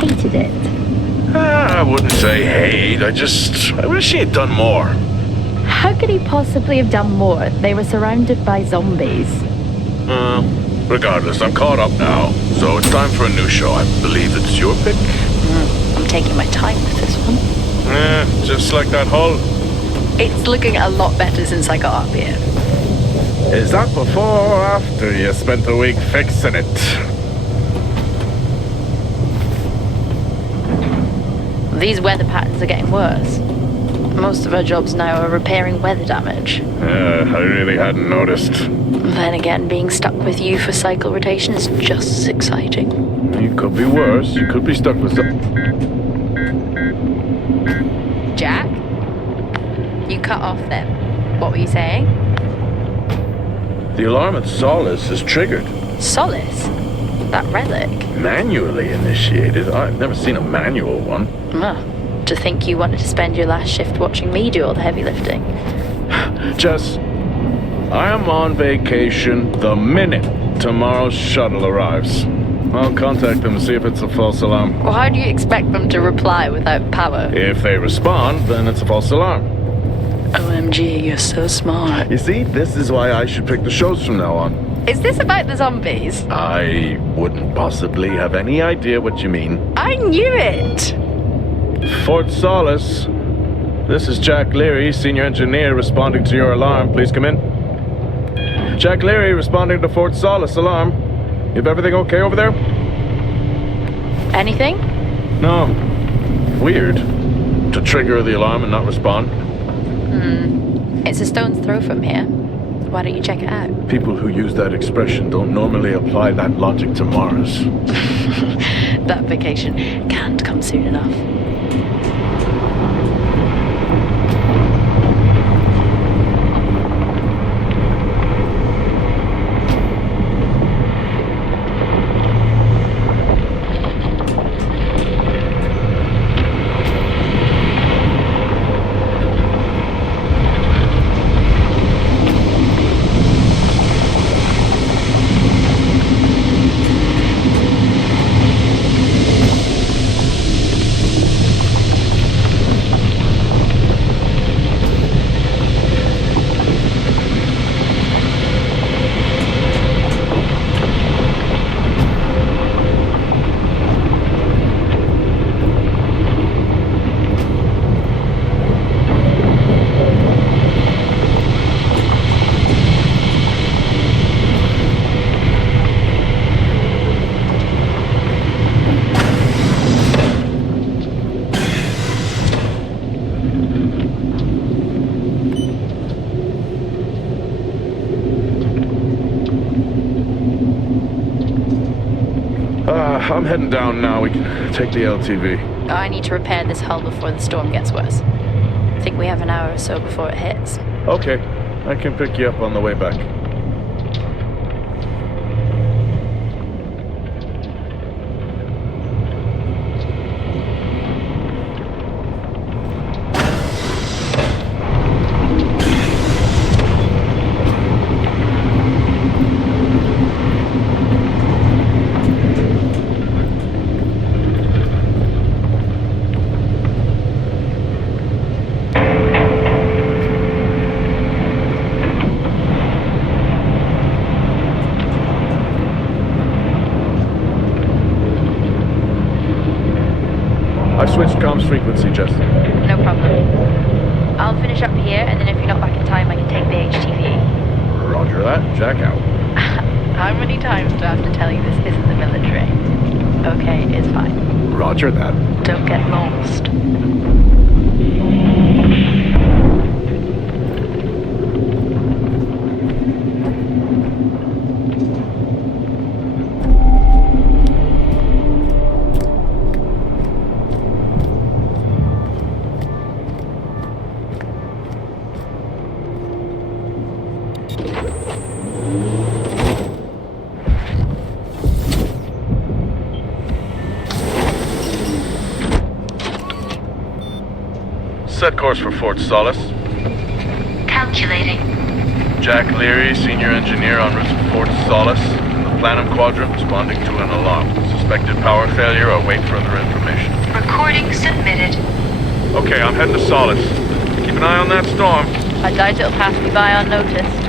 hated it. I wouldn't say hate. I wish he had done more. How could he possibly have done more? They were surrounded by zombies. Regardless, I'm caught up now. So it's time for a new show. I believe it's your pick. I'm taking my time with this one. Just like that hull. It's looking a lot better since I got up here. Is that before or after you spent a week fixing it? These weather patterns are getting worse. Most of our jobs now are repairing weather damage. I really hadn't noticed. Then again, being stuck with you for cycle rotation is just as exciting. You could be worse. You could be stuck with some... Jack? You cut off then. What were you saying? The alarm at Solis is triggered. Solis? That relic? Manually initiated? I've never seen a manual one. To think you wanted to spend your last shift watching me do all the heavy lifting. Jess, I am on vacation the minute tomorrow's shuttle arrives. I'll contact them and see if it's a false alarm. Well, how do you expect them to reply without power? If they respond, then it's a false alarm. OMG, you're so smart. You see, this is why I should pick the shows from now on. Is this about the zombies? I wouldn't possibly have any idea what you mean. I knew it! Fort Solis. This is Jack Leary, senior engineer, responding to your alarm. Please come in. Jack Leary, responding to Fort Solis alarm. You have everything okay over there? Anything? No. Weird. To trigger the alarm and not respond. It's a stone's throw from here. Why don't you check it out? People who use that expression don't normally apply that logic to Mars. That vacation can't come soon enough. I'm heading down now. We can take the LTV. I need to repair this hull before the storm gets worse. I think we have an hour or so before it hits. Okay. I can pick you up on the way back. I've switched comms frequency, Jess. No problem. I'll finish up here, and then if you're not back in time, I can take the HTV. Roger that. Jack out. How many times do I have to tell you this isn't the military? Okay, it's fine. Roger that. Don't get lost. Set course for Fort Solis. Calculating. Jack Leary, senior engineer en route to Fort Solis. Planum Quadrant responding to an alarm. Suspected power failure. Await further information. Recording submitted. Okay, I'm heading to Solis. Keep an eye on that storm. I doubt it'll pass me by unnoticed.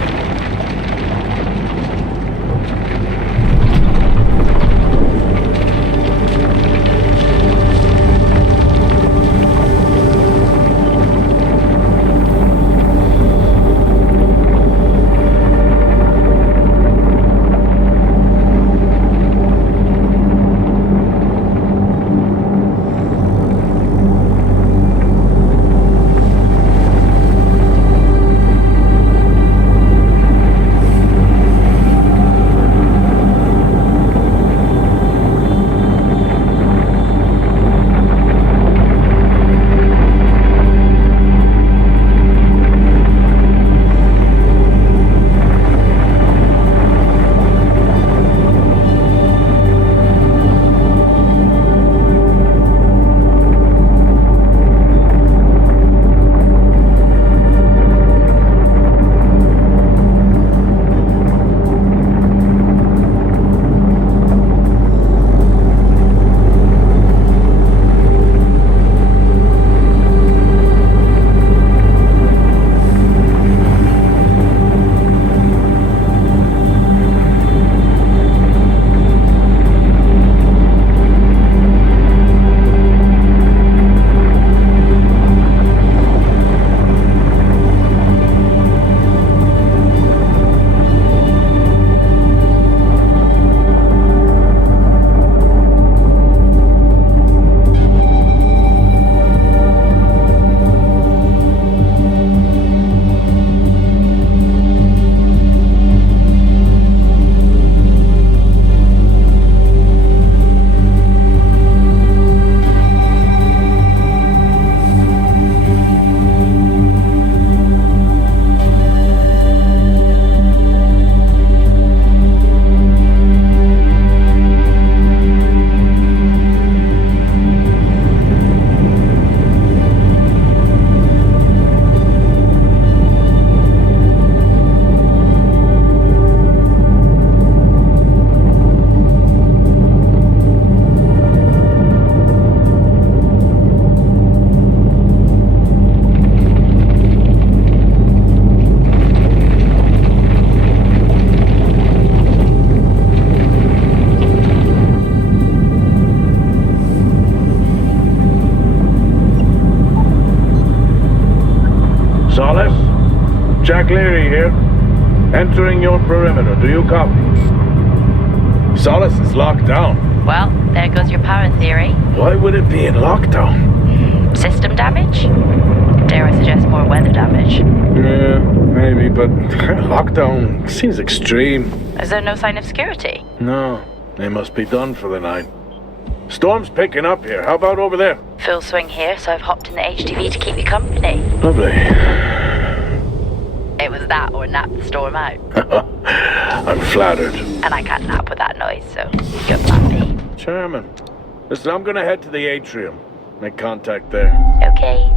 Solis? Jack Leary here. Entering your perimeter. Do you copy? Solis is locked down. Well, there goes your power theory. Why would it be in lockdown? System damage? Dare I suggest more weather damage? Yeah, maybe, but lockdown seems extreme. Is there no sign of security? No, they must be done for the night. Storm's picking up here. How about over there? Full swing here, so I've hopped in the HTV to keep you company. Lovely. It was that or nap the storm out. I'm flattered. And I can't nap with that noise, so good plan me. Charming. Listen, I'm gonna head to the atrium. Make contact there. Okay.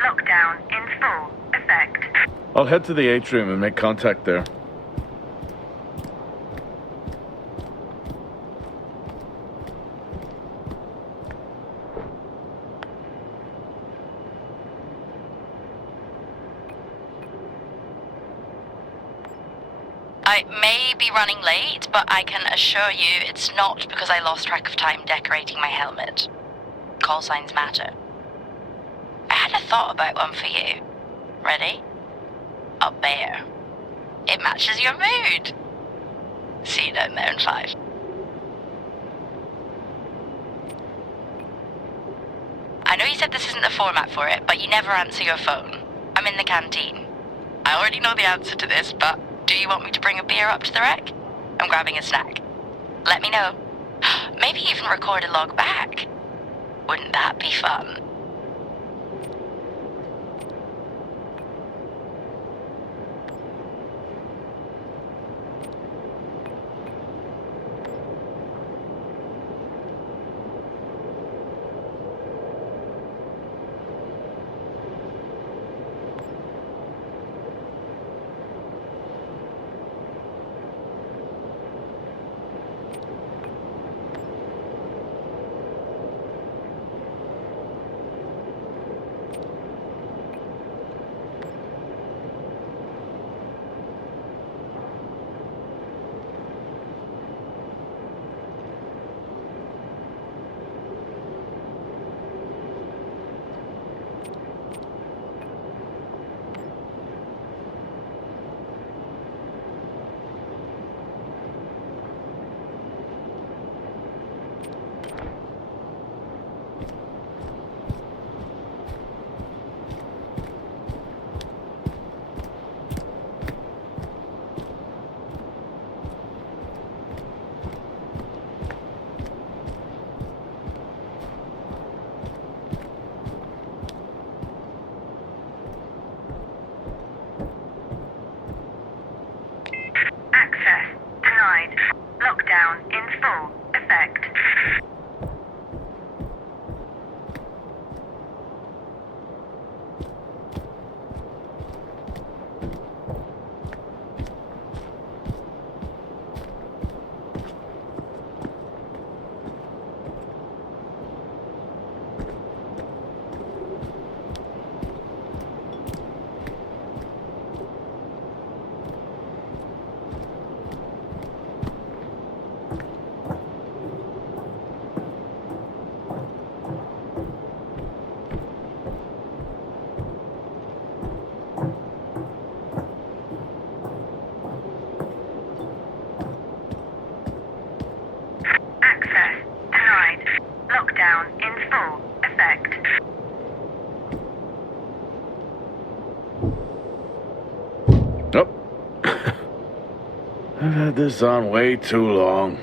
Lockdown in full effect. I'll head to the atrium and make contact there. I may be running late, but I can assure you it's not because I lost track of time decorating my helmet. Call signs matter. I had a thought about one for you. Ready? A bear. It matches your mood. See you down there in 5. I know you said this isn't the format for it, but you never answer your phone. I'm in the canteen. I already know the answer to this, but do you want me to bring a beer up to the wreck? I'm grabbing a snack. Let me know. Maybe even record a log back. Wouldn't that be fun? Access denied. Lockdown in full effect. Access denied. Lockdown in full effect. Oh. I've had this on way too long.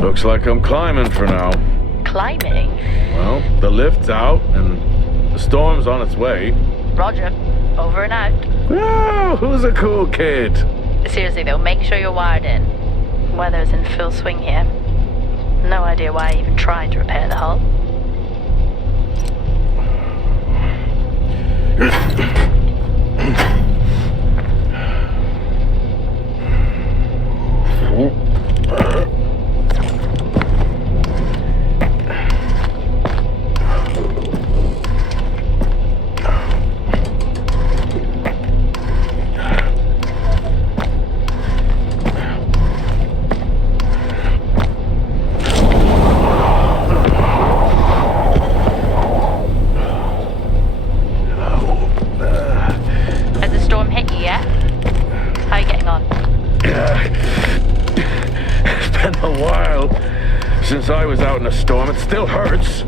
Looks like I'm climbing for now. Climbing? Well, the lift's out and the storm's on its way. Roger. Over and out. Oh, who's a cool kid? Seriously though, make sure you're wired in. Weather's in full swing here. No idea why I even tried to repair the hull. Since I was out in a storm, it still hurts.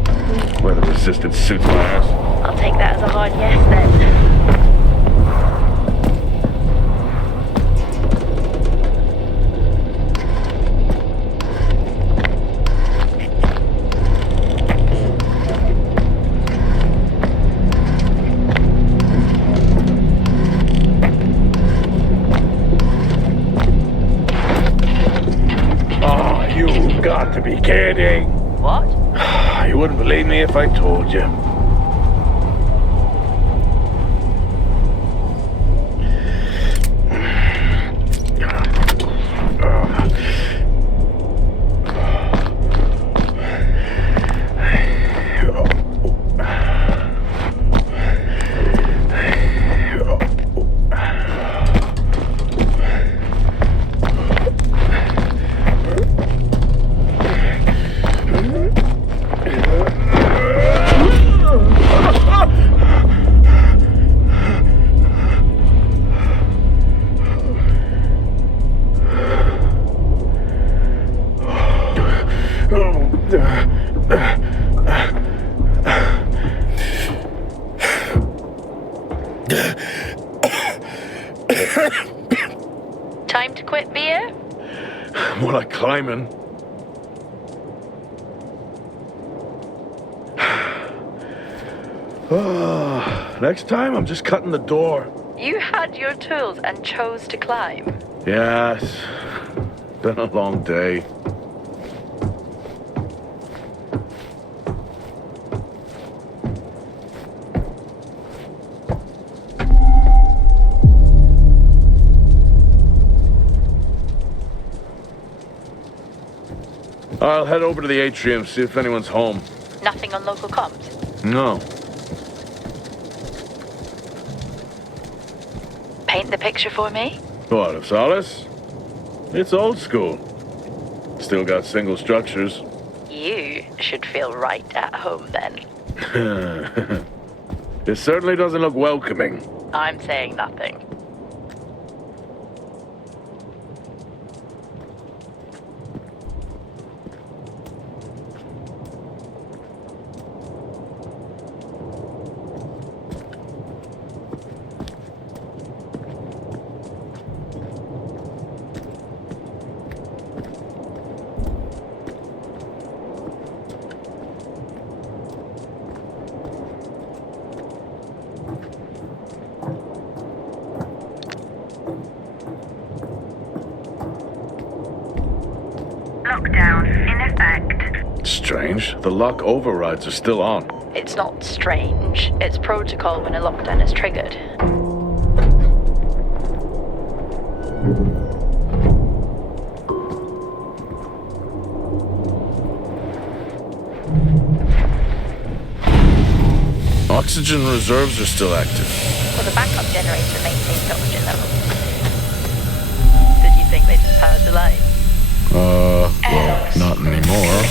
Weather resistance suits my ass. I'll take that as a hard yes then. Got to be kidding. What? You wouldn't believe me if I told you. Time to quit beer? More like climbing. Next time, I'm just cutting the door. You had your tools and chose to climb. Yes. Been a long day. I'll head over to the atrium, see if anyone's home. Nothing on local comms? No. Paint the picture for me? What, of Solis? It's old school. Still got single structures. You should feel right at home then. It certainly doesn't look welcoming. I'm saying nothing. Lockdown in effect. Strange. The lock overrides are still on. It's not strange. It's protocol when a lockdown is triggered. Oxygen reserves are still active. Well, the backup generator maintains oxygen levels. Did you think they just powered the light? Well, not anymore.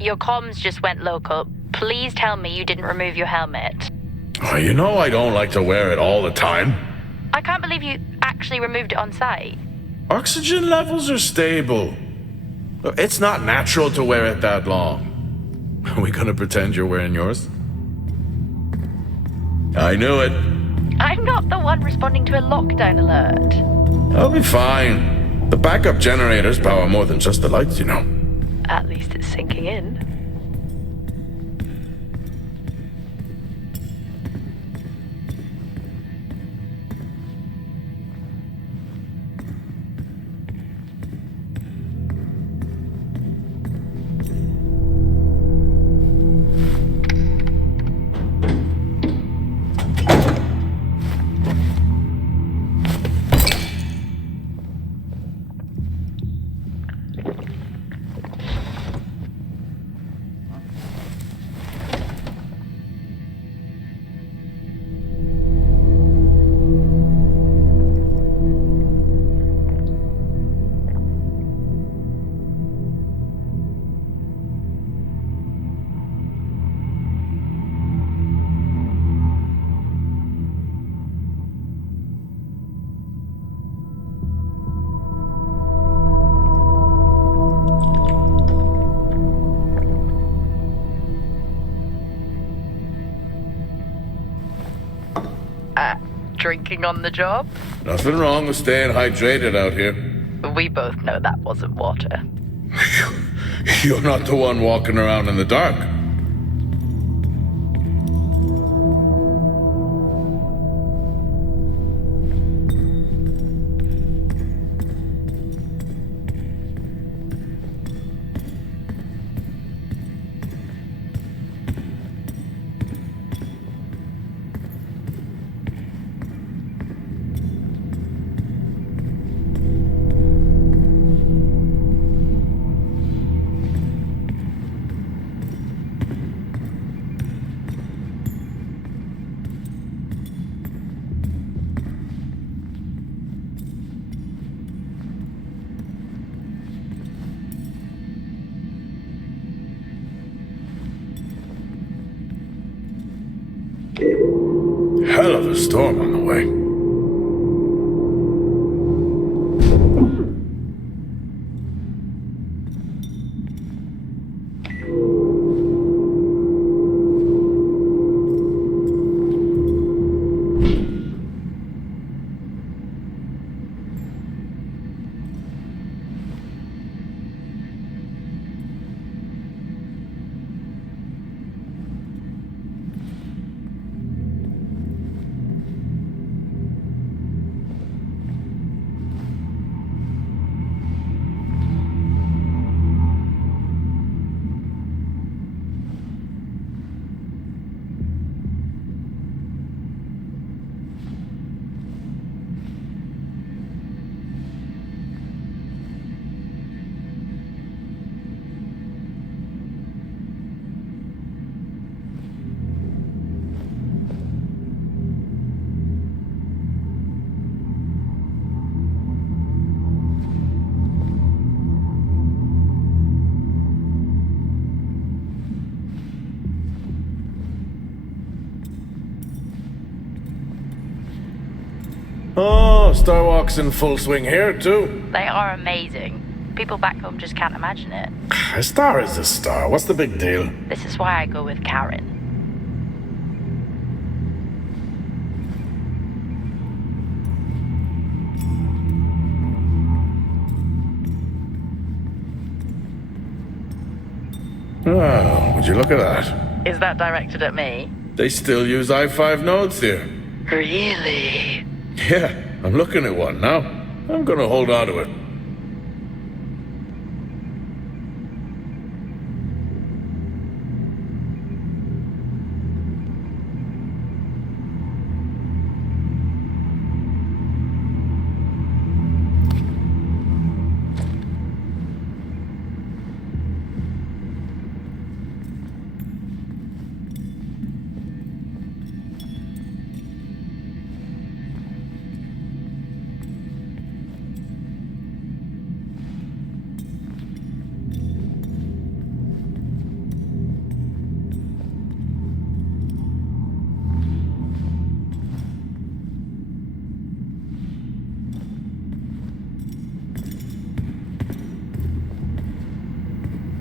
Your comms just went local. Please tell me you didn't remove your helmet. Oh, you know I don't like to wear it all the time. I can't believe you actually removed it on site. Oxygen levels are stable. It's not natural to wear it that long. Are we gonna pretend you're wearing yours? I knew it. I'm not the one responding to a lockdown alert. I'll be fine. The backup generators power more than just the lights, you know. At least it's sinking in. Drinking on the job? Nothing wrong with staying hydrated out here. We both know that wasn't water. You're not the one walking around in the dark. Hell of a storm on the way. Oh, Starwalk's in full swing here, too. They are amazing. People back home just can't imagine it. A star is a star. What's the big deal? This is why I go with Karen. Oh, would you look at that? Is that directed at me? They still use i5 nodes here. Really? Yeah, I'm looking at one now. I'm gonna hold on to it.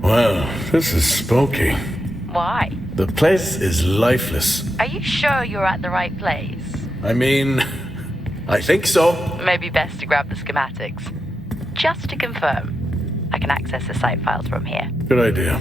Well, this is spooky. Why? The place is lifeless. Are you sure you're at the right place? I mean, I think so. Maybe best to grab the schematics. Just to confirm, I can access the site files from here. Good idea.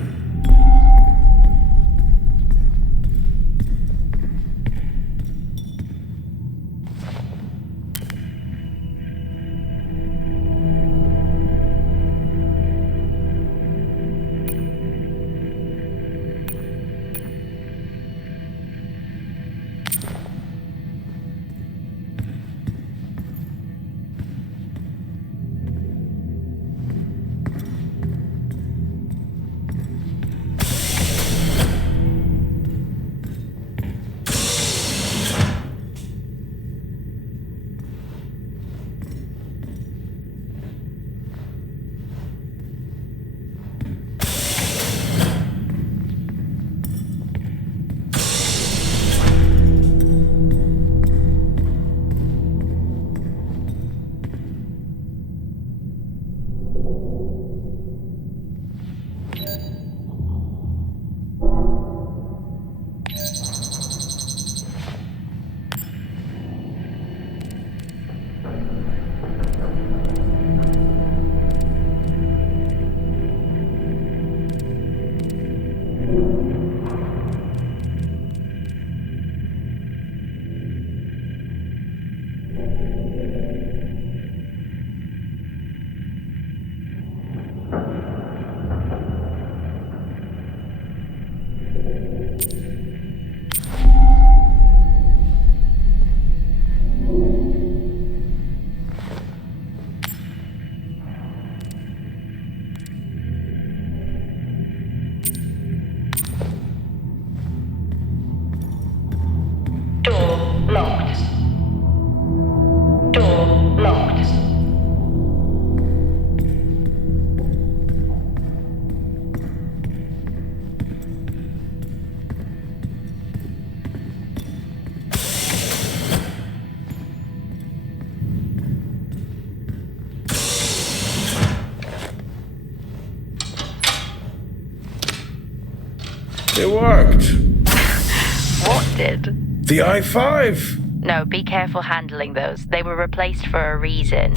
It worked. What did? The I-5. No, be careful handling those. They were replaced for a reason.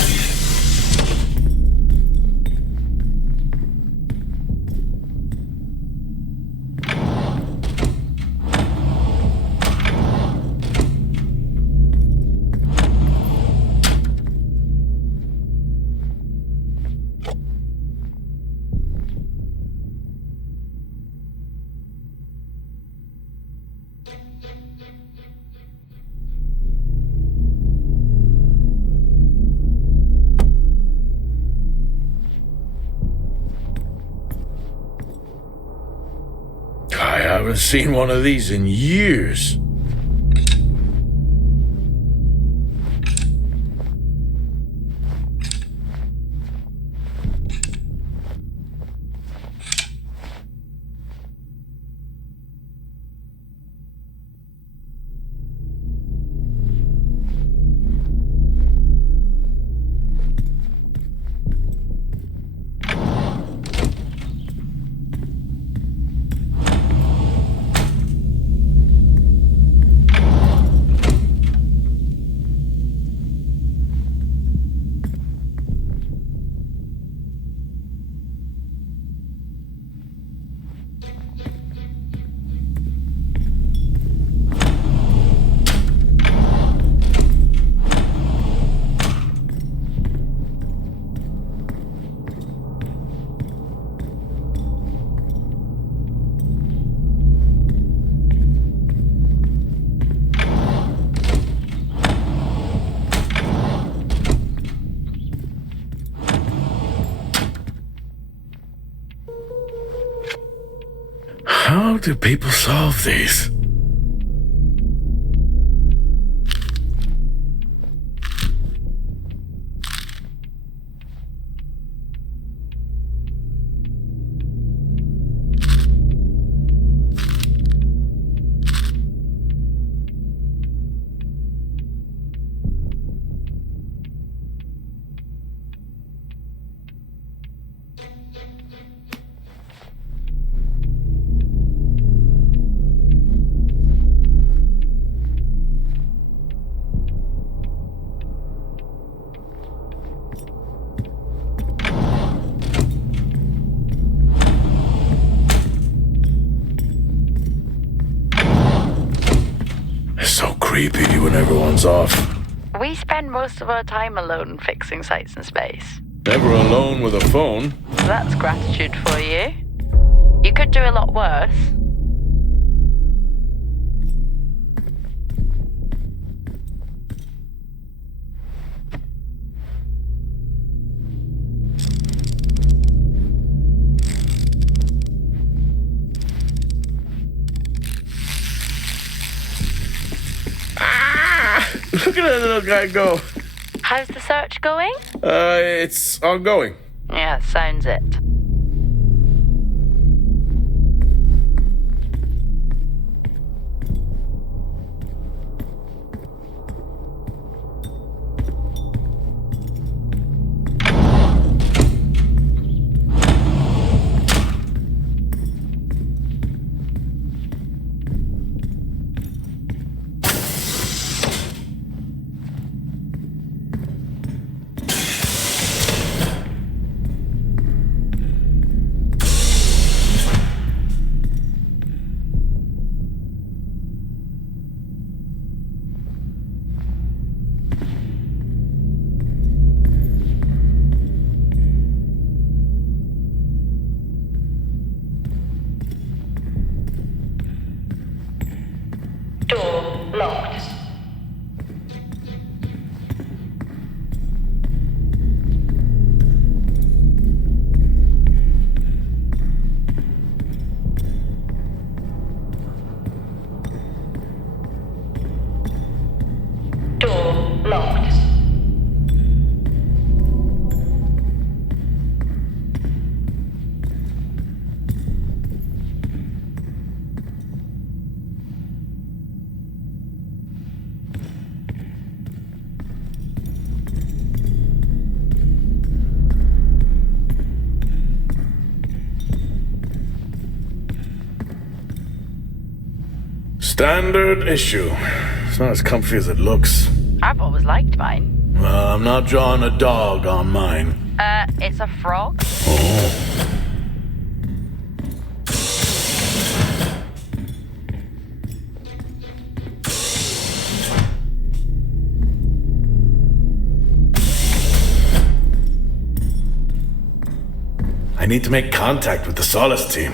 I haven't seen one of these in years. How do people solve these? It's so creepy when everyone's off. We spend most of our time alone fixing sites in space. Never alone with a phone. That's gratitude for you. You could do a lot worse. Look at that little guy go. How's the search going? It's ongoing. Yeah, sounds it. Standard issue. It's not as comfy as it looks. I've always liked mine. Well, I'm not drawing a dog on mine. It's a frog. Oh. I need to make contact with the Solis team.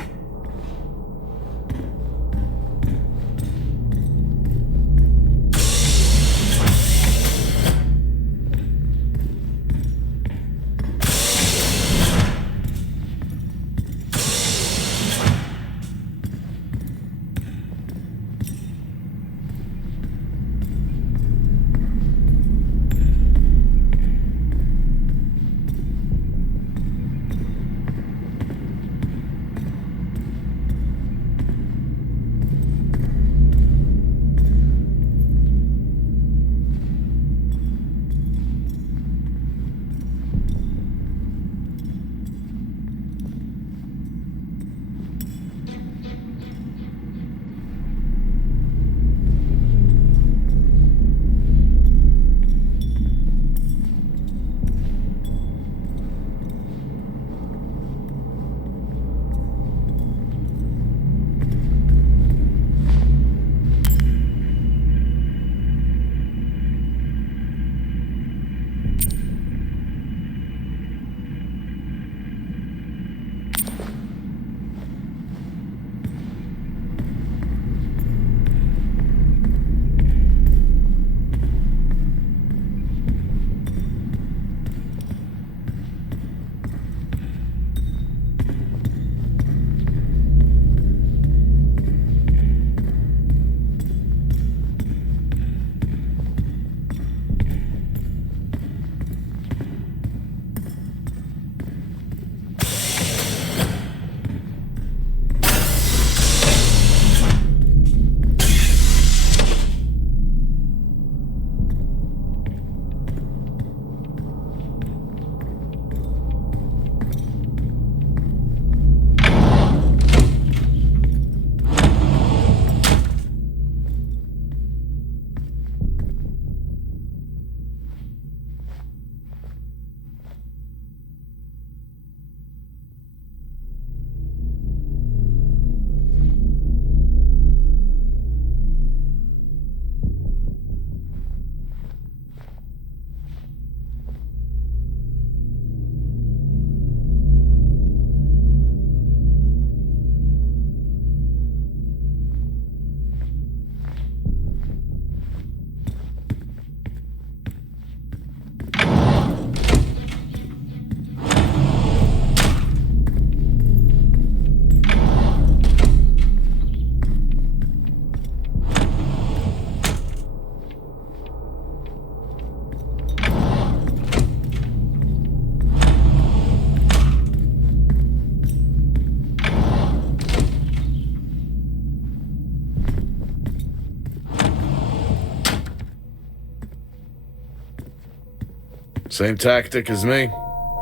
Same tactic as me.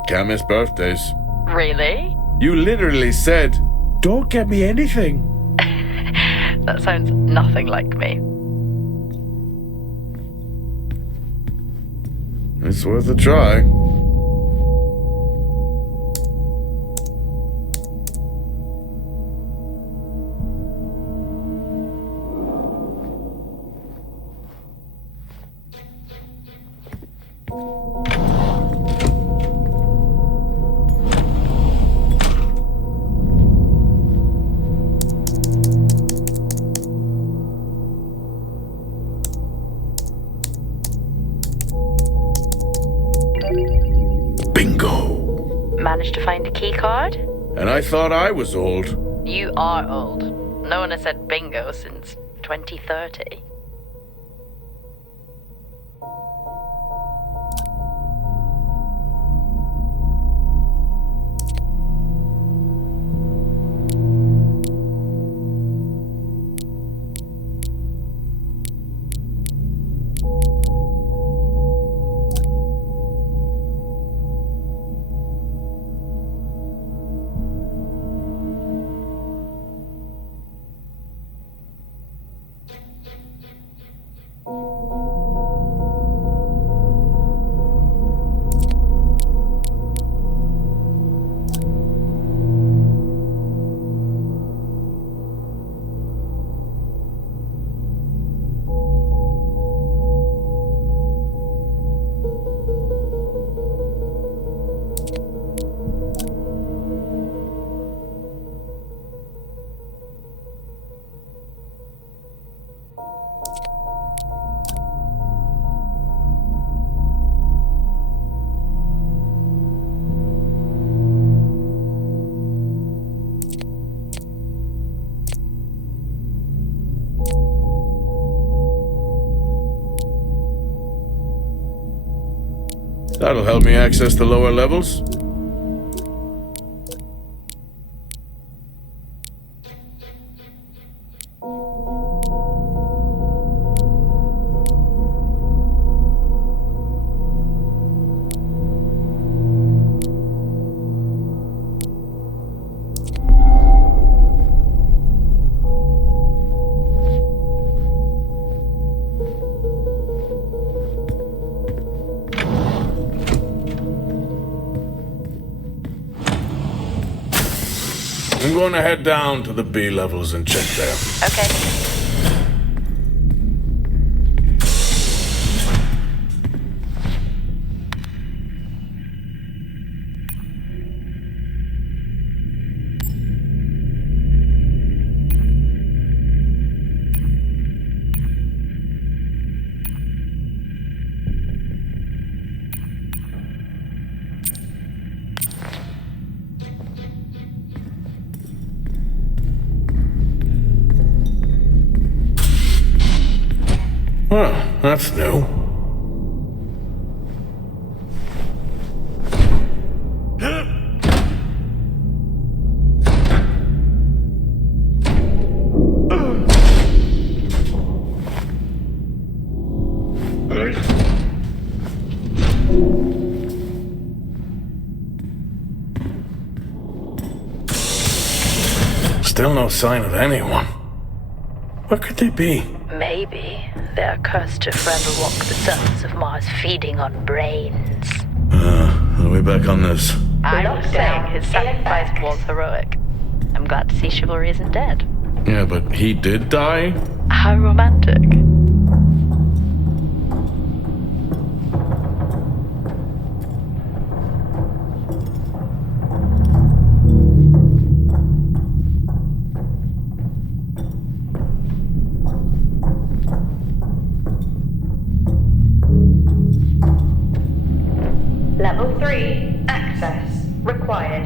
Can't miss birthdays. Really? You literally said, "Don't get me anything." That sounds nothing like me. It's worth a try. Managed to find a key card? And I thought I was old. You are old. No one has said bingo since 2030. That'll help me access the lower levels. I'm going to head down to the B levels and check there. Okay. Well, that's new. Still no sign of anyone. Where could they be? Maybe they're cursed to forever walk the surface of Mars feeding on brains. Are we back on this? I was saying his sacrifice was heroic. I'm glad to see chivalry isn't dead. Yeah, but he did die? How romantic. Level 3, access required.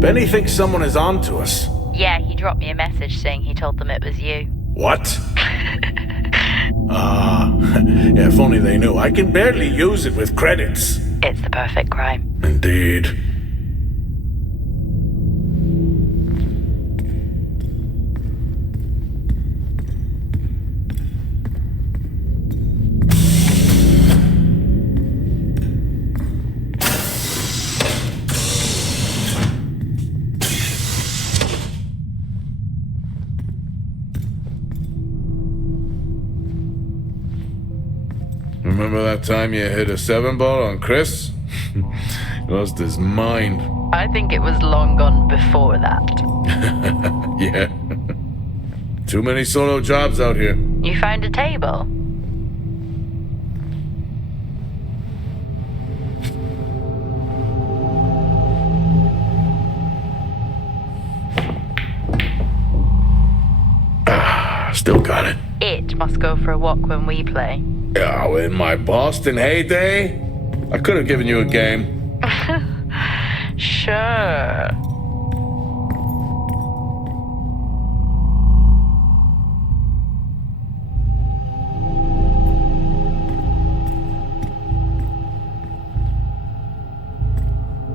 Benny thinks someone is on to us. Yeah, he dropped me a message saying he told them it was you. What? Yeah, if only they knew. I can barely use it with credits. It's the perfect crime. Indeed. Remember that time you hit a 7-ball on Chris? He lost his mind. I think it was long gone before that. Yeah. Too many solo jobs out here. You found a table? Still got it. It must go for a walk when we play. Oh, in my Boston heyday, I could have given you a game. Sure.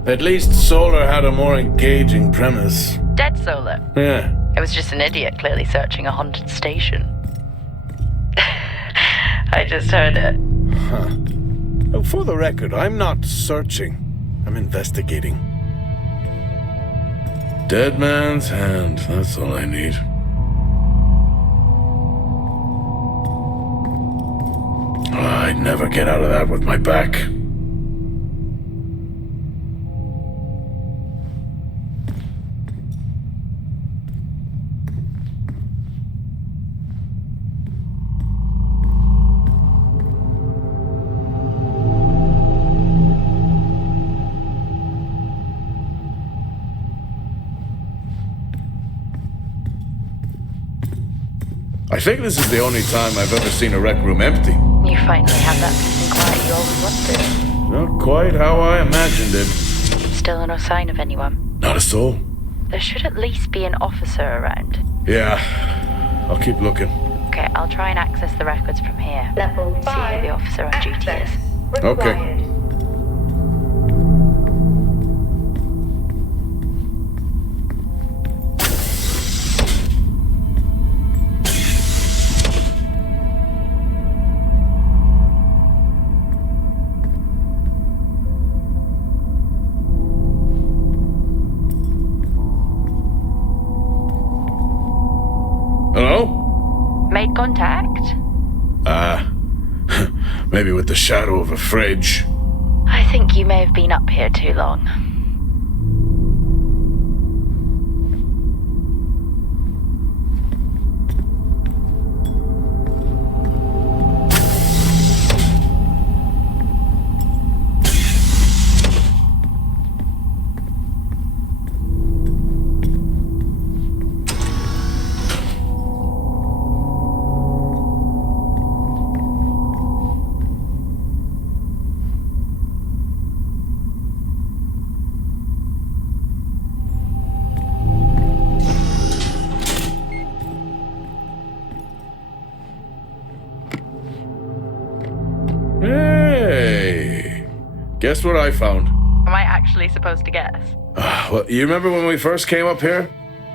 At least Solar had a more engaging premise. Dead Solar. Yeah. It was just an idiot clearly searching a haunted station. I just heard it. Huh. Oh, for the record, I'm not searching. I'm investigating. Dead man's hand. That's all I need. I'd never get out of that with my back. I think this is the only time I've ever seen a rec room empty. You finally have that peace and quiet you always wanted. Not quite how I imagined it. Still no sign of anyone. Not a soul. There should at least be an officer around. Yeah, I'll keep looking. Okay, I'll try and access the records from here. Level See 5. who the officer on duty is. Access Okay. required. Hello? Made contact? Maybe with the shadow of a fridge. I think you may have been up here too long. Hey! Guess what I found? Am I actually supposed to guess? Well, you remember when we first came up here?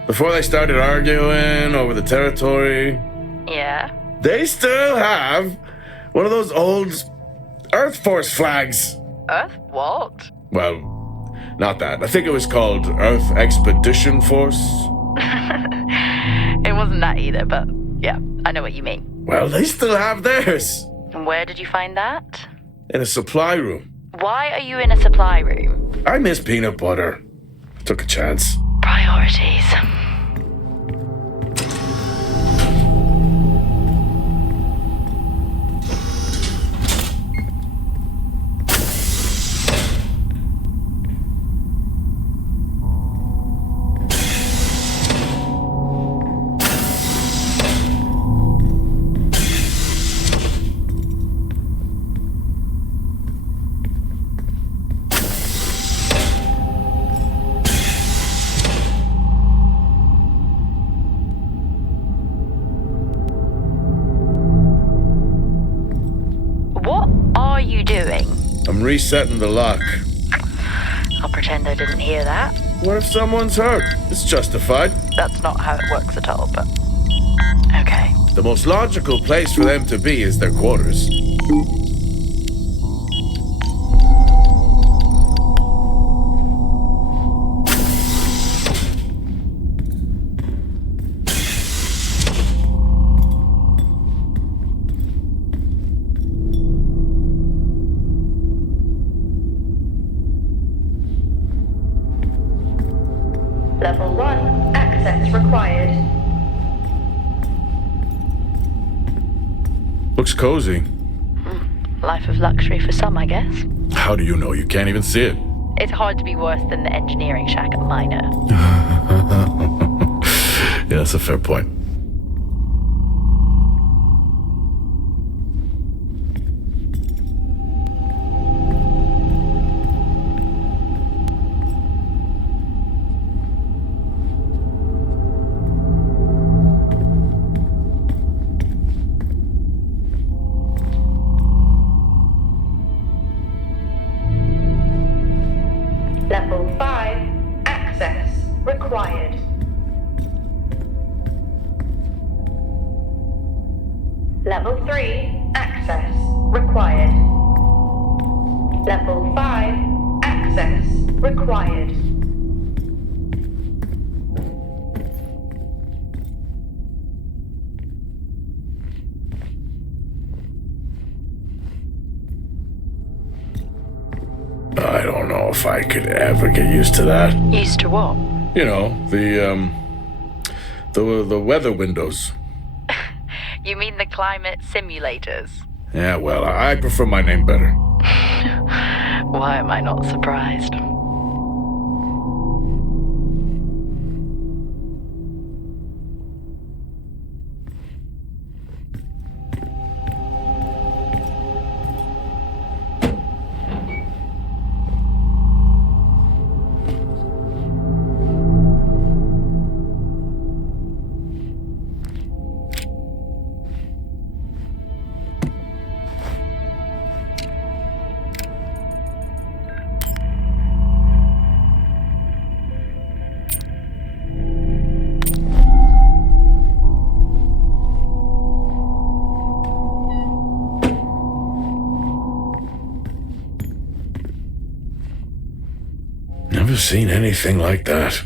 Before they started arguing over the territory? Yeah? They still have one of those old Earth Force flags. Earth what? Well, not that. I think it was called Earth Expedition Force. It wasn't that either, but yeah, I know what you mean. Well, they still have theirs. And where did you find that? In a supply room. Why are you in a supply room? I miss peanut butter. I took a chance. Priorities. What are you doing? I'm resetting the lock. I'll pretend I didn't hear that. What if someone's hurt? It's justified. That's not how it works at all, but... Okay. The most logical place for them to be is their quarters. Level 1. Access required. Looks cozy. Life of luxury for some, I guess. How do you know? You can't even see it. It's hard to be worse than the engineering shack at Minor. Yeah, that's a fair point. Level 5. Access required. Level 3. Access required. Level 5. Access required. I don't know if I could ever get used to that. Used to what? You know, the weather windows. You mean the climate simulators? Yeah, well, I prefer my name better. Why am I not surprised? Never seen anything like that.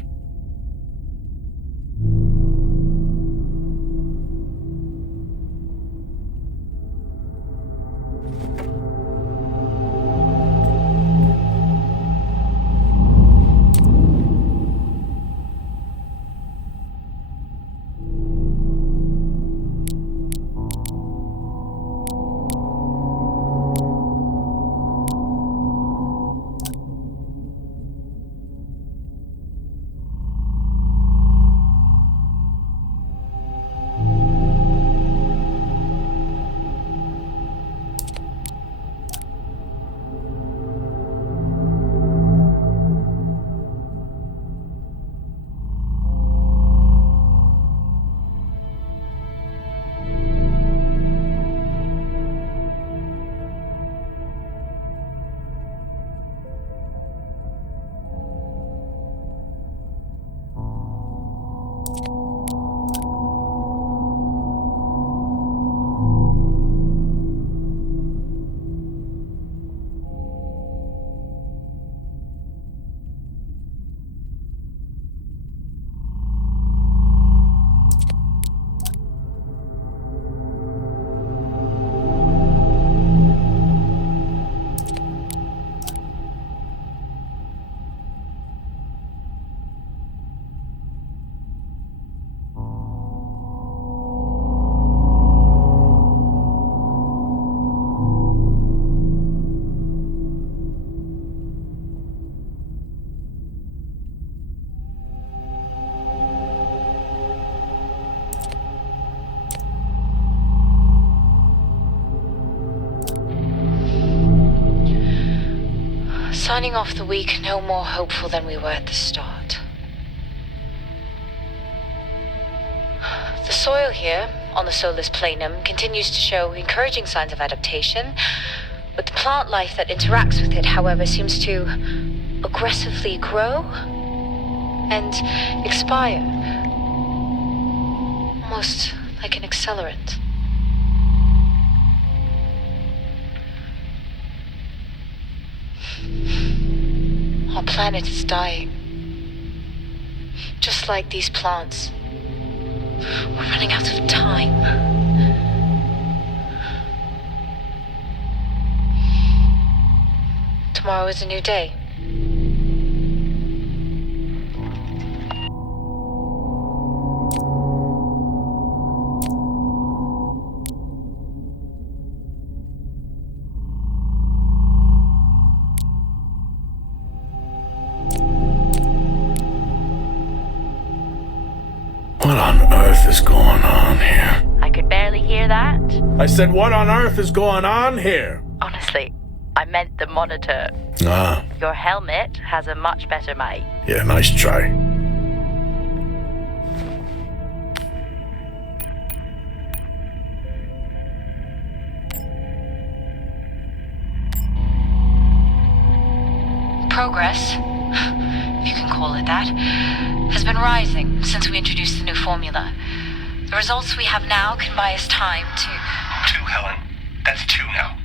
Signing off the week no more hopeful than we were at the start. The soil here, on the Solis Planum, continues to show encouraging signs of adaptation, but the plant life that interacts with it, however, seems to aggressively grow and expire. Almost like an accelerant. Our planet is dying. Just like these plants. We're running out of time. Tomorrow is a new day. What on earth is going on here? I could barely hear that. I said, what on earth is going on here? Honestly, I meant the monitor. Ah, Your helmet has a much better mic. yeah, nice try. Progress, if you can call it that, has been rising since we introduced the new formula. The results we have now can buy us time to... 2, Helen. That's 2 now.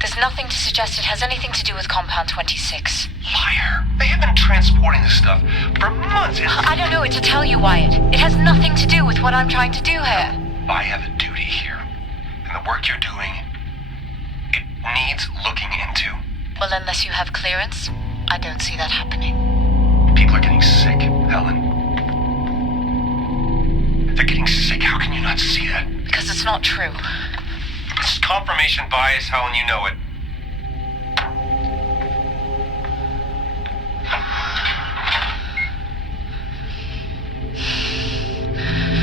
There's nothing to suggest it has anything to do with Compound 26. Liar. They have been transporting this stuff for months. I don't know what to tell you, Wyatt. It has nothing to do with what I'm trying to do here. I have a duty here. And the work you're doing, it needs looking into. Well, unless you have clearance, I don't see that happening. People are getting sick, Helen. They're getting sick. How can you not see that? Because it's not true. It's confirmation bias, Helen, you know it.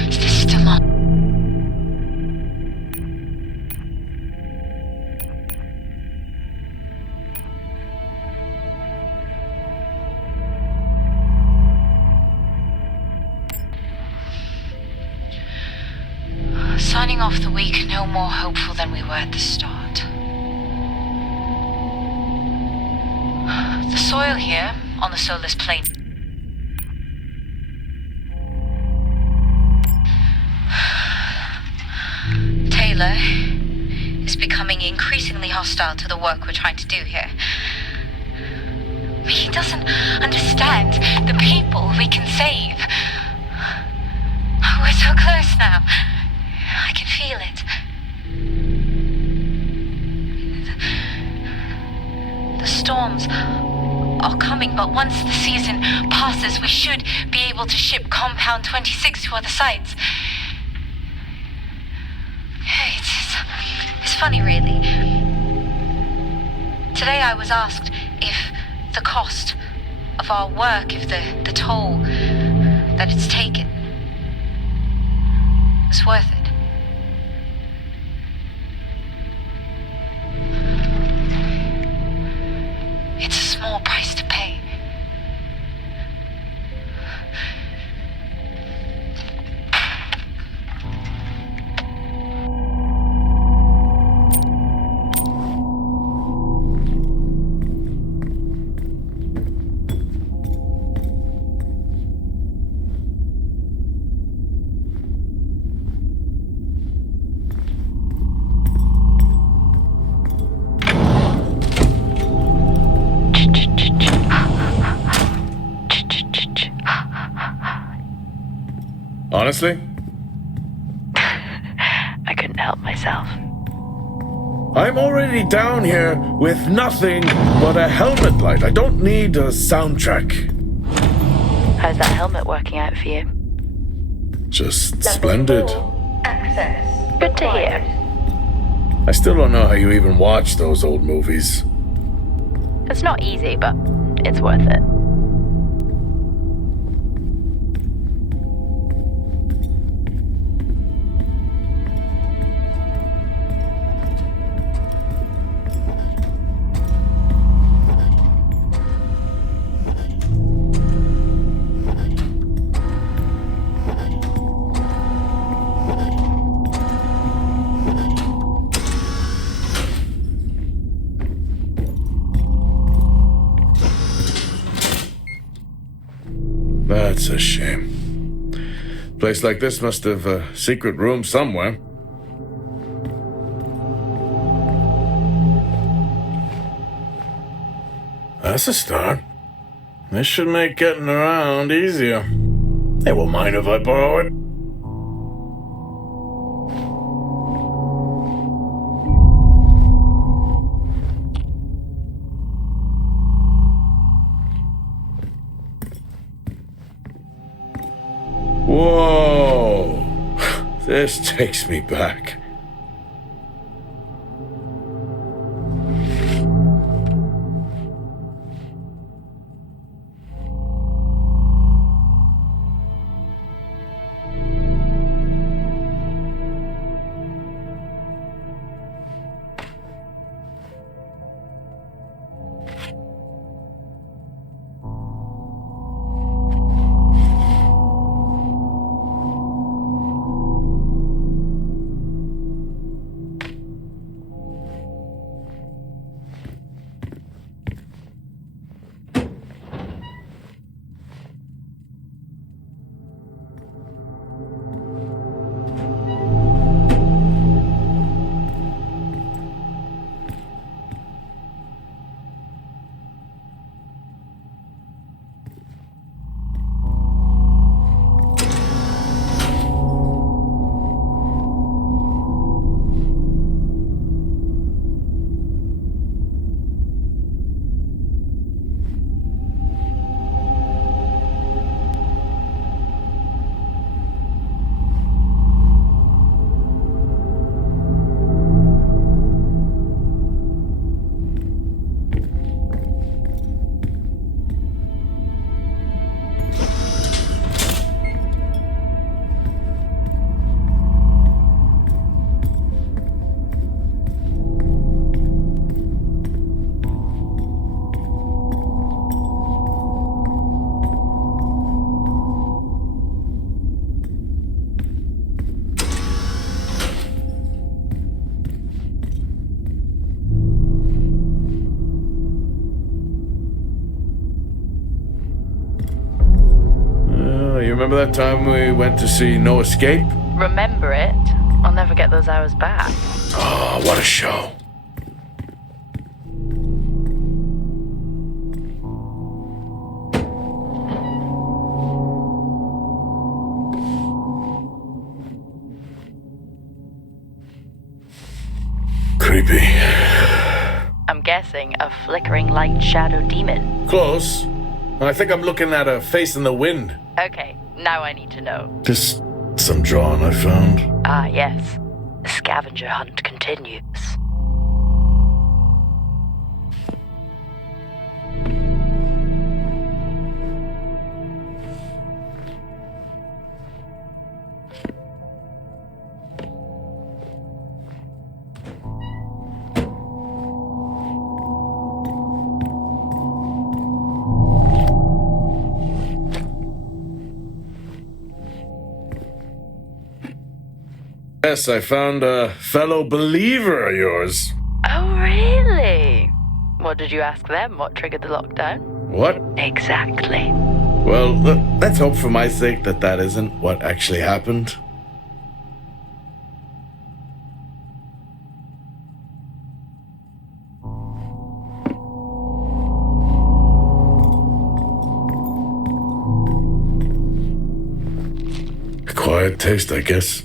Is this still on? Signing off the week no more hopeful than we were at the start. The soil here, on the Solis Plain, Taylor is becoming increasingly hostile to the work we're trying to do here. He doesn't understand the people we can save. We're so close now. I can feel it. The storms are coming, but once the season passes, we should be able to ship Compound 26 to other sites. It's funny, really. Today I was asked if the cost of our work, if the toll that it's taken is worth it. It's a small price to pay. Honestly? I couldn't help myself. I'm already down here with nothing but a helmet light. I don't need a soundtrack. How's that helmet working out for you? Just Level splendid. 4, access Good to hear. required. I still don't know how you even watch those old movies. It's not easy, but it's worth it. That's a shame. Place like this must have a secret room somewhere. That's a start. This should make getting around easier. They won't mind if I borrow it. Whoa! This takes me back. You remember that time we went to see No Escape? Remember it? I'll never get those hours back. Oh, what a show. guessing a flickering light shadow demon. Close. I think I'm looking at a face in the wind. Okay, now I need to know. Just some drawing I found. Ah, yes. The scavenger hunt continues. Yes, I found a fellow believer of yours. Oh, really? What did you ask them? What triggered the lockdown? What? Exactly. Well, let's hope for my sake that that isn't what actually happened. Quiet taste, I guess.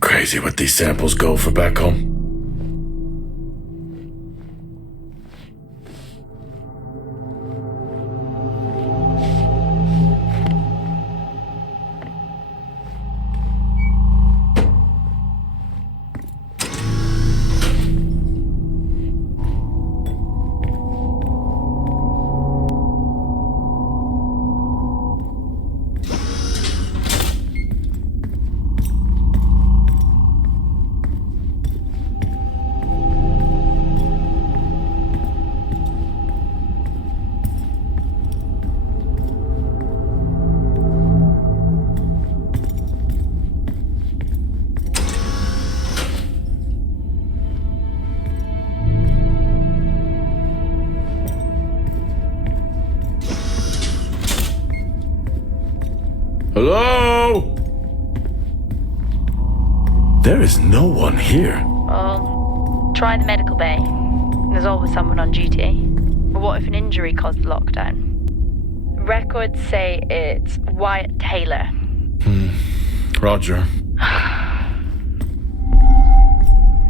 Crazy what these samples go for back home. Hello? There is no one here. Well, try the medical bay. There's always someone on duty. But what if an injury caused the lockdown? Records say it's Wyatt Taylor. Roger.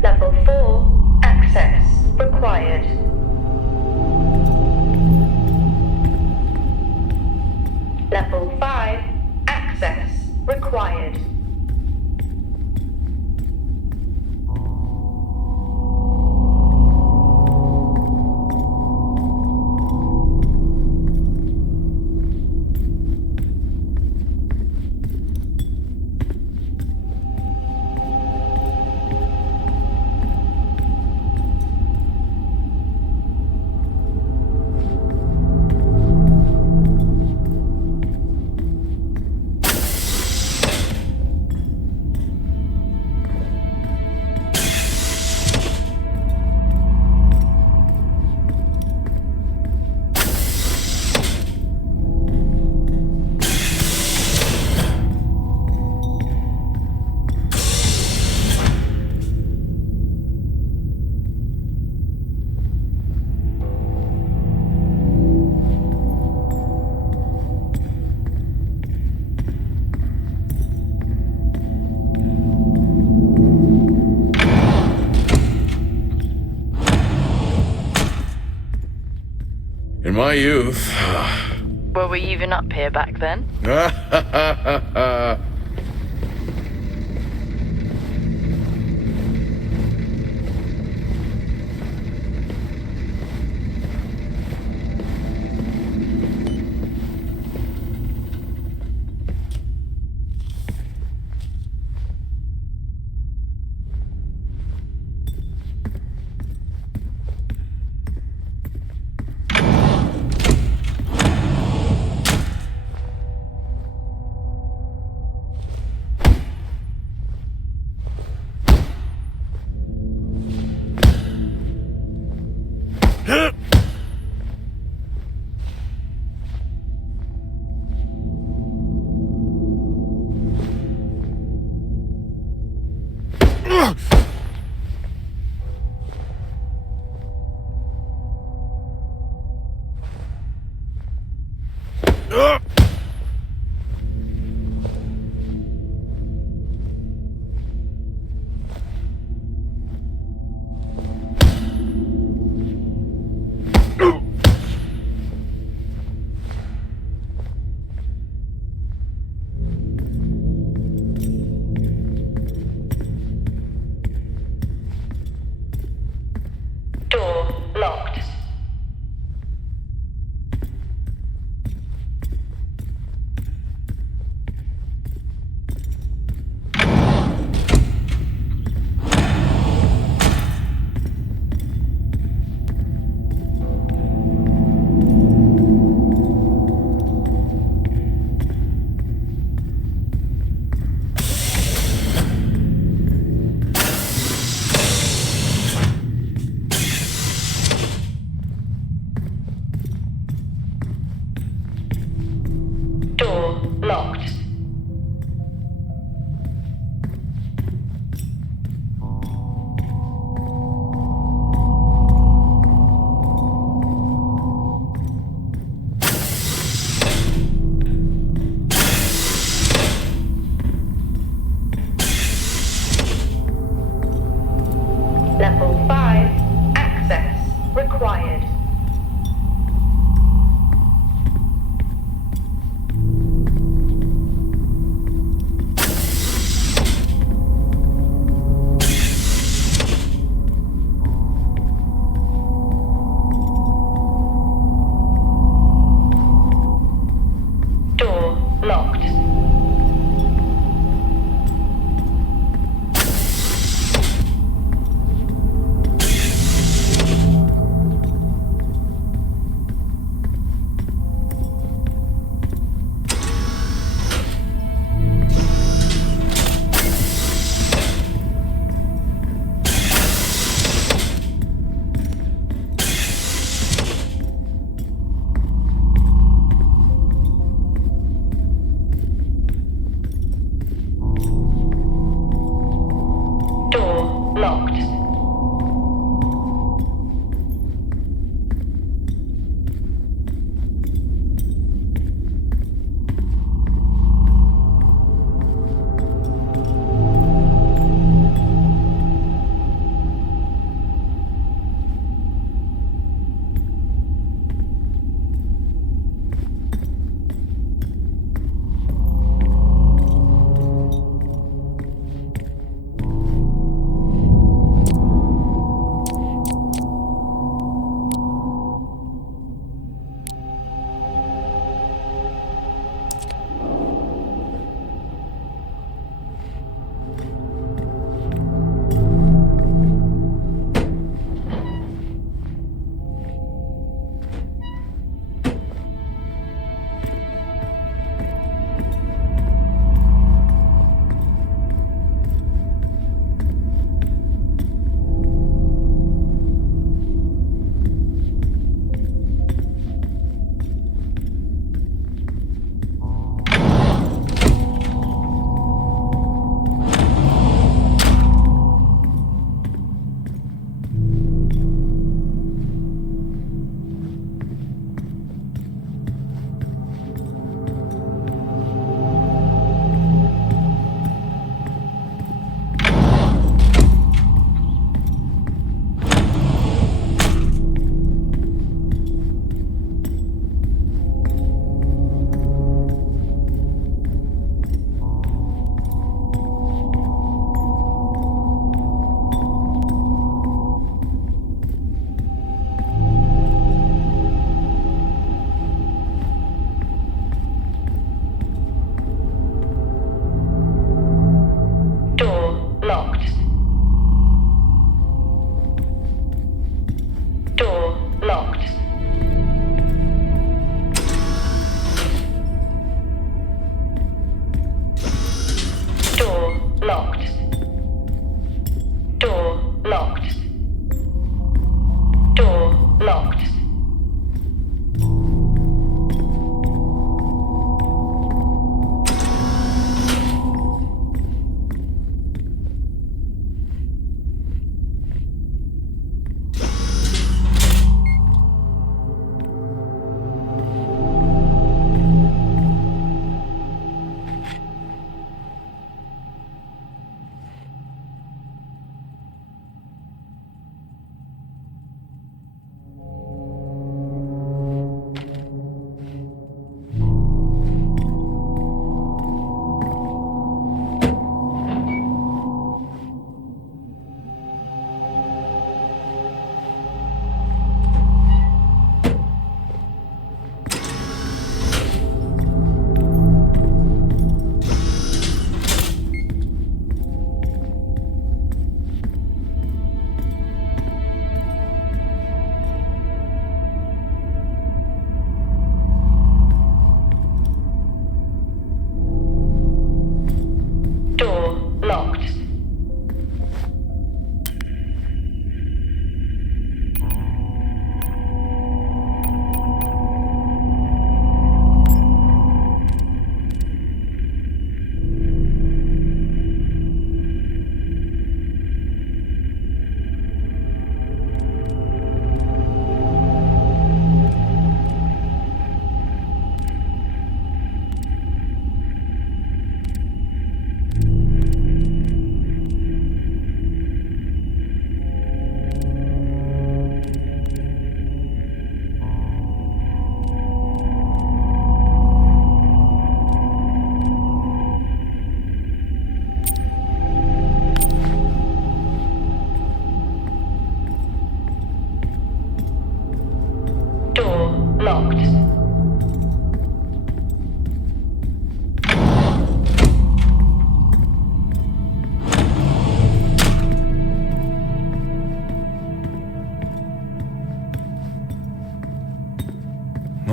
Level 4, access required. Level 5, access required. In my youth... Were we even up here back then? locked. Door locked. Door locked. Door locked. Door locked. Door locked. Door locked.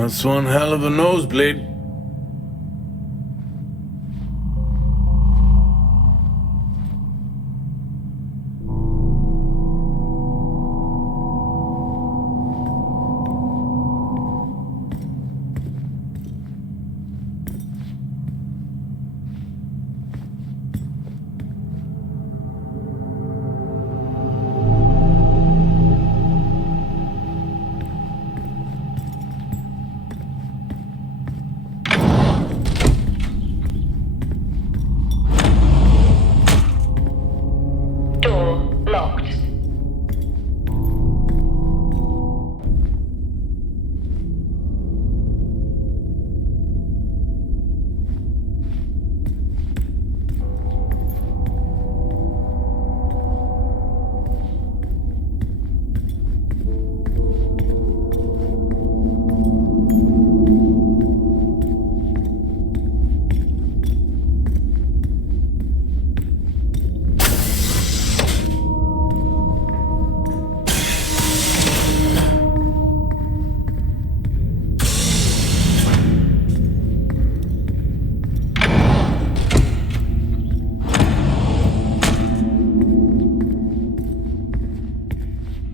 That's one hell of a nosebleed. Door locked.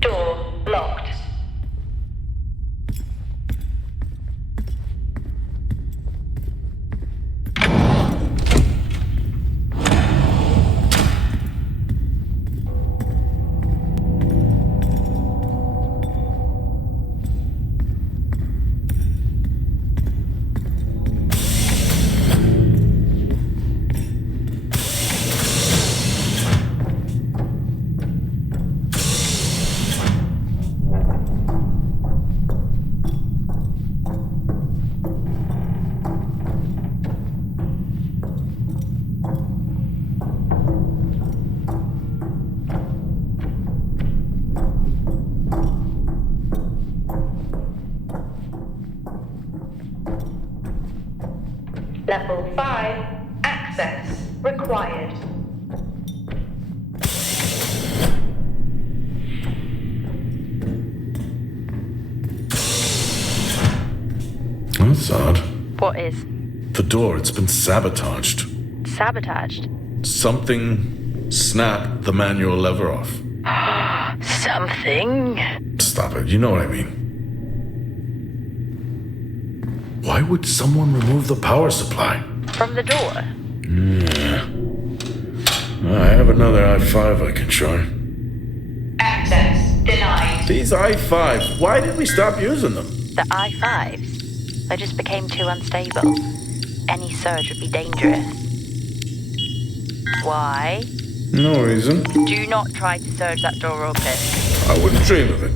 Door locked. Level 5. Access required. That's odd. What is? The door, it's been sabotaged. Sabotaged? Something snapped the manual lever off. Something? Stop it, you know what I mean. Why would someone remove the power supply? From the door? Yeah. I have another i5 I can try. Access denied. These i5s, why did we stop using them? The I-5s? They just became too unstable. Any surge would be dangerous. Why? No reason. Do not try to surge that door open. I wouldn't dream of it.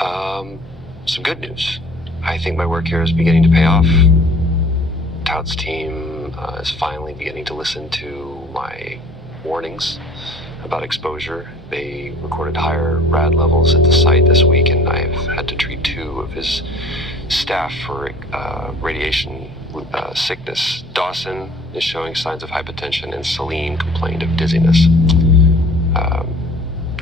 Some good news. I think my work here is beginning to pay off. Tout's team is finally beginning to listen to my warnings about exposure. They recorded higher rad levels at the site this week, and I've had to treat 2 of his staff for radiation sickness. Dawson is showing signs of hypotension, and Celine complained of dizziness.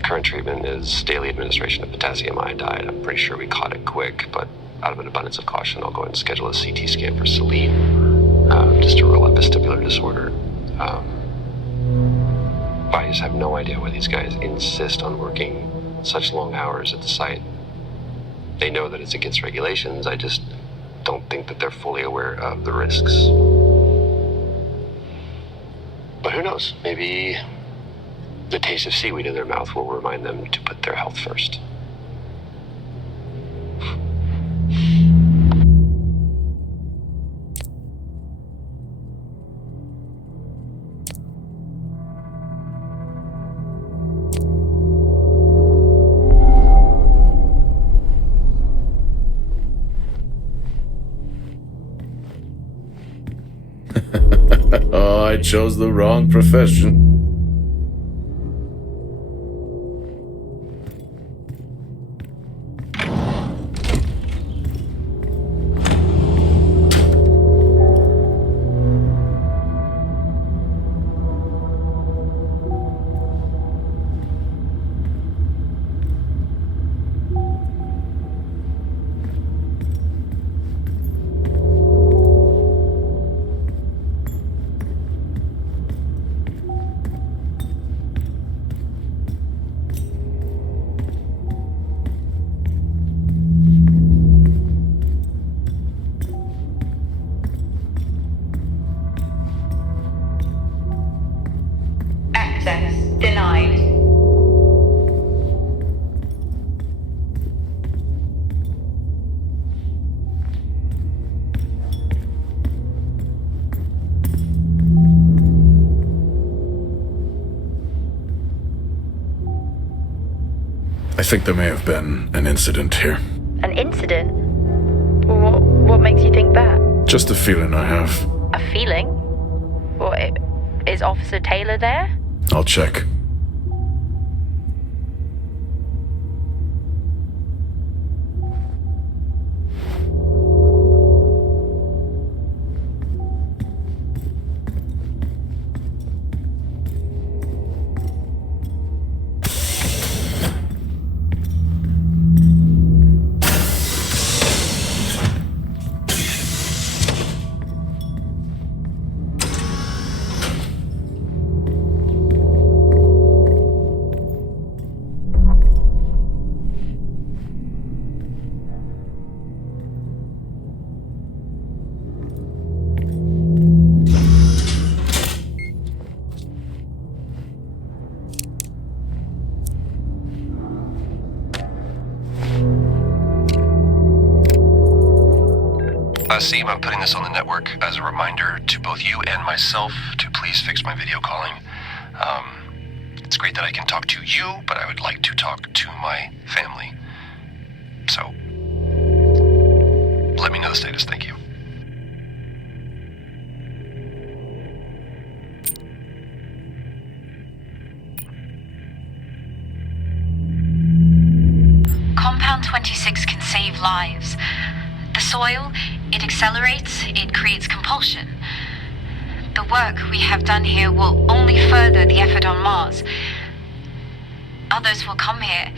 Current treatment is daily administration of potassium iodide. I'm pretty sure we caught it quick, but out of an abundance of caution, I'll go ahead and schedule a CT scan for Celine, just to rule out vestibular disorder. I just have no idea why these guys insist on working such long hours at the site. They know that it's against regulations. I just don't think that they're fully aware of the risks. But who knows? Maybe the taste of seaweed in their mouth will remind them to put their health first. Oh, I chose the wrong profession. Access denied. I think there may have been an incident here. An incident? What makes you think that? Just a feeling I have. A feeling? What, is Officer Taylor there? I'll check. Seem I'm putting this on the network as a reminder to both you and myself to please fix my video calling. It's great that I can talk to you, but I would like to talk to my family. So, let me know the status. Thank you. Compound 26 can save lives. The soil, it accelerates, it creates compulsion. The work we have done here will only further the effort on Mars. Others will come here.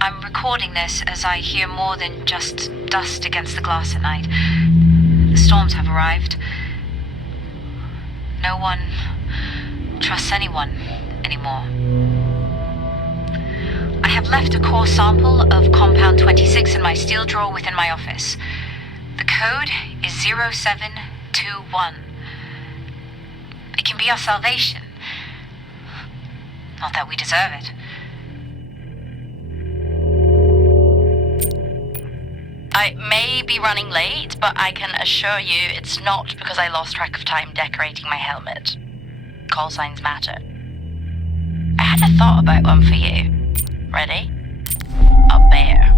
I'm recording this as I hear more than just dust against the glass at night. The storms have arrived. No one trusts anyone anymore. I have left a core sample of Compound 26 in my steel drawer within my office. The code is 0721. It can be our salvation. Not that we deserve it. I may be running late, but I can assure you it's not because I lost track of time decorating my helmet. Call signs matter. I had a thought about one for you. Ready? Up there.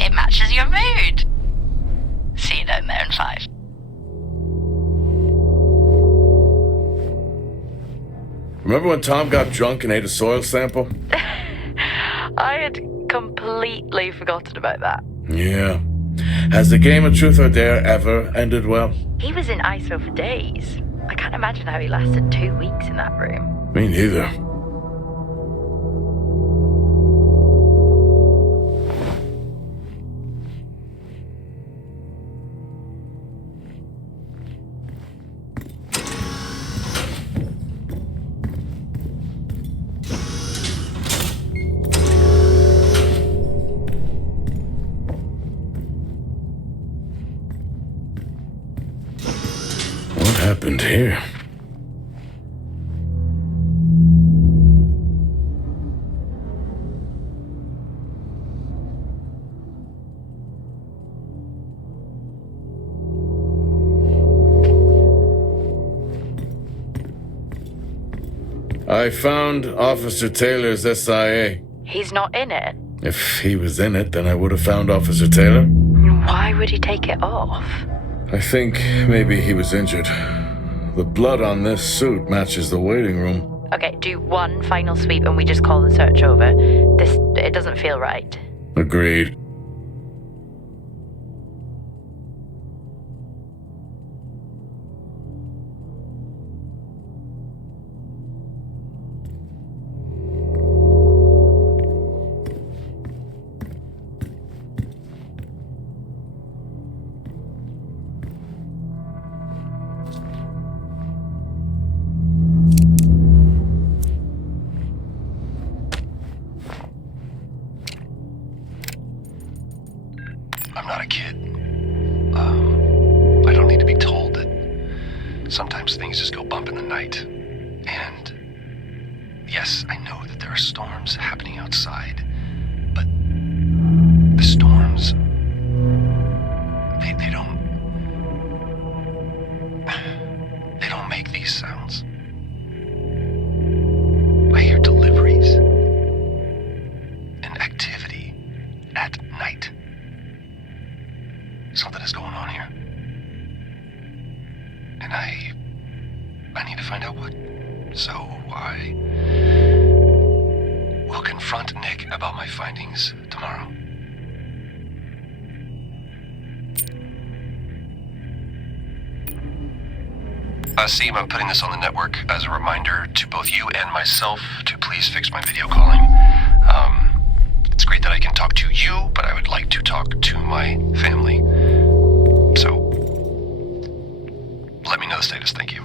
It matches your mood. See you down there in 5. Remember when Tom got drunk and ate a soil sample? I had completely forgotten about that. Yeah. Has the game of truth or dare ever ended well? He was in ISO for days. I can't imagine how he lasted 2 weeks in that room. Me neither. What happened here? I found Officer Taylor's SIA. He's not in it. If he was in it, then I would have found Officer Taylor. Why would he take it off? I think maybe he was injured. The blood on this suit matches the waiting room. Okay, do one final sweep and we just call the search over. It doesn't feel right. Agreed. I'm not a kid. I don't need to be told that sometimes things just go bump in the night. And yes, I know that there are storms happening outside, but the storms, they don't make these sounds. I hear deliveries and activity at night. Something is going on here. And I need to find out what. So I will confront Nick about my findings tomorrow. Seem, I'm putting this on the network as a reminder to both you and myself to please fix my video calling. It's great that I can talk to you, but I would like to talk to my family. So, let me know the status. Thank you.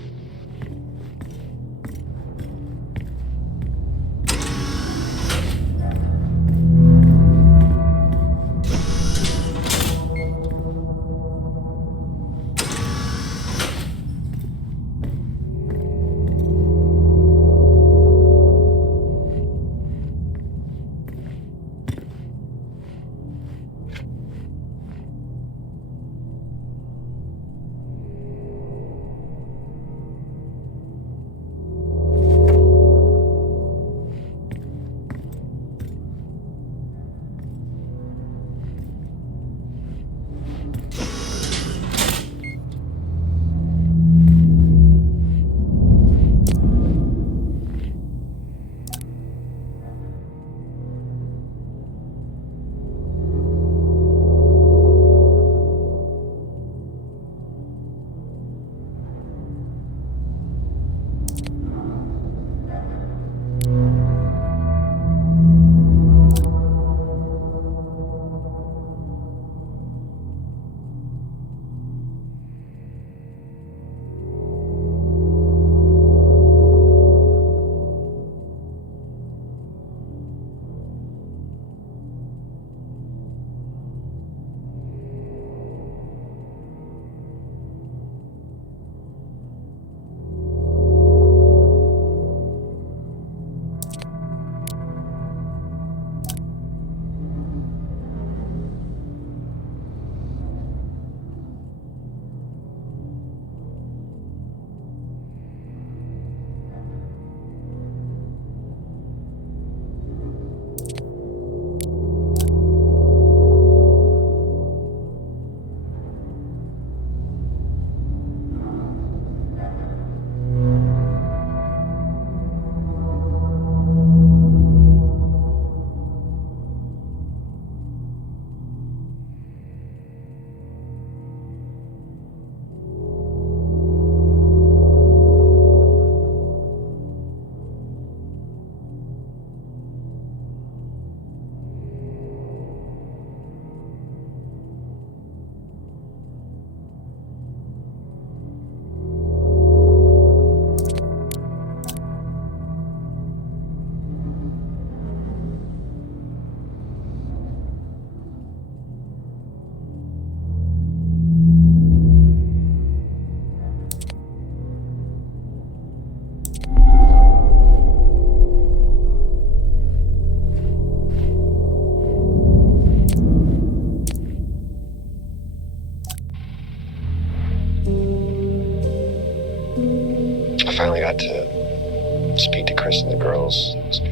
Chris and the girls. It was good.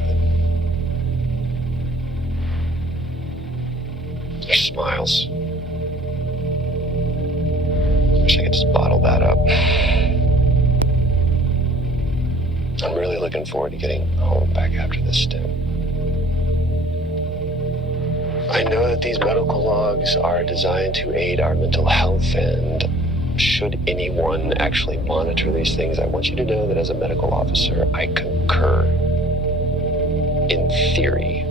Their smiles. Wish I could just bottle that up. I'm really looking forward to getting home back after this stint. I know that these medical logs are designed to aid our mental health, and should anyone actually monitor these things, I want you to know that as a medical officer, I concur. In theory.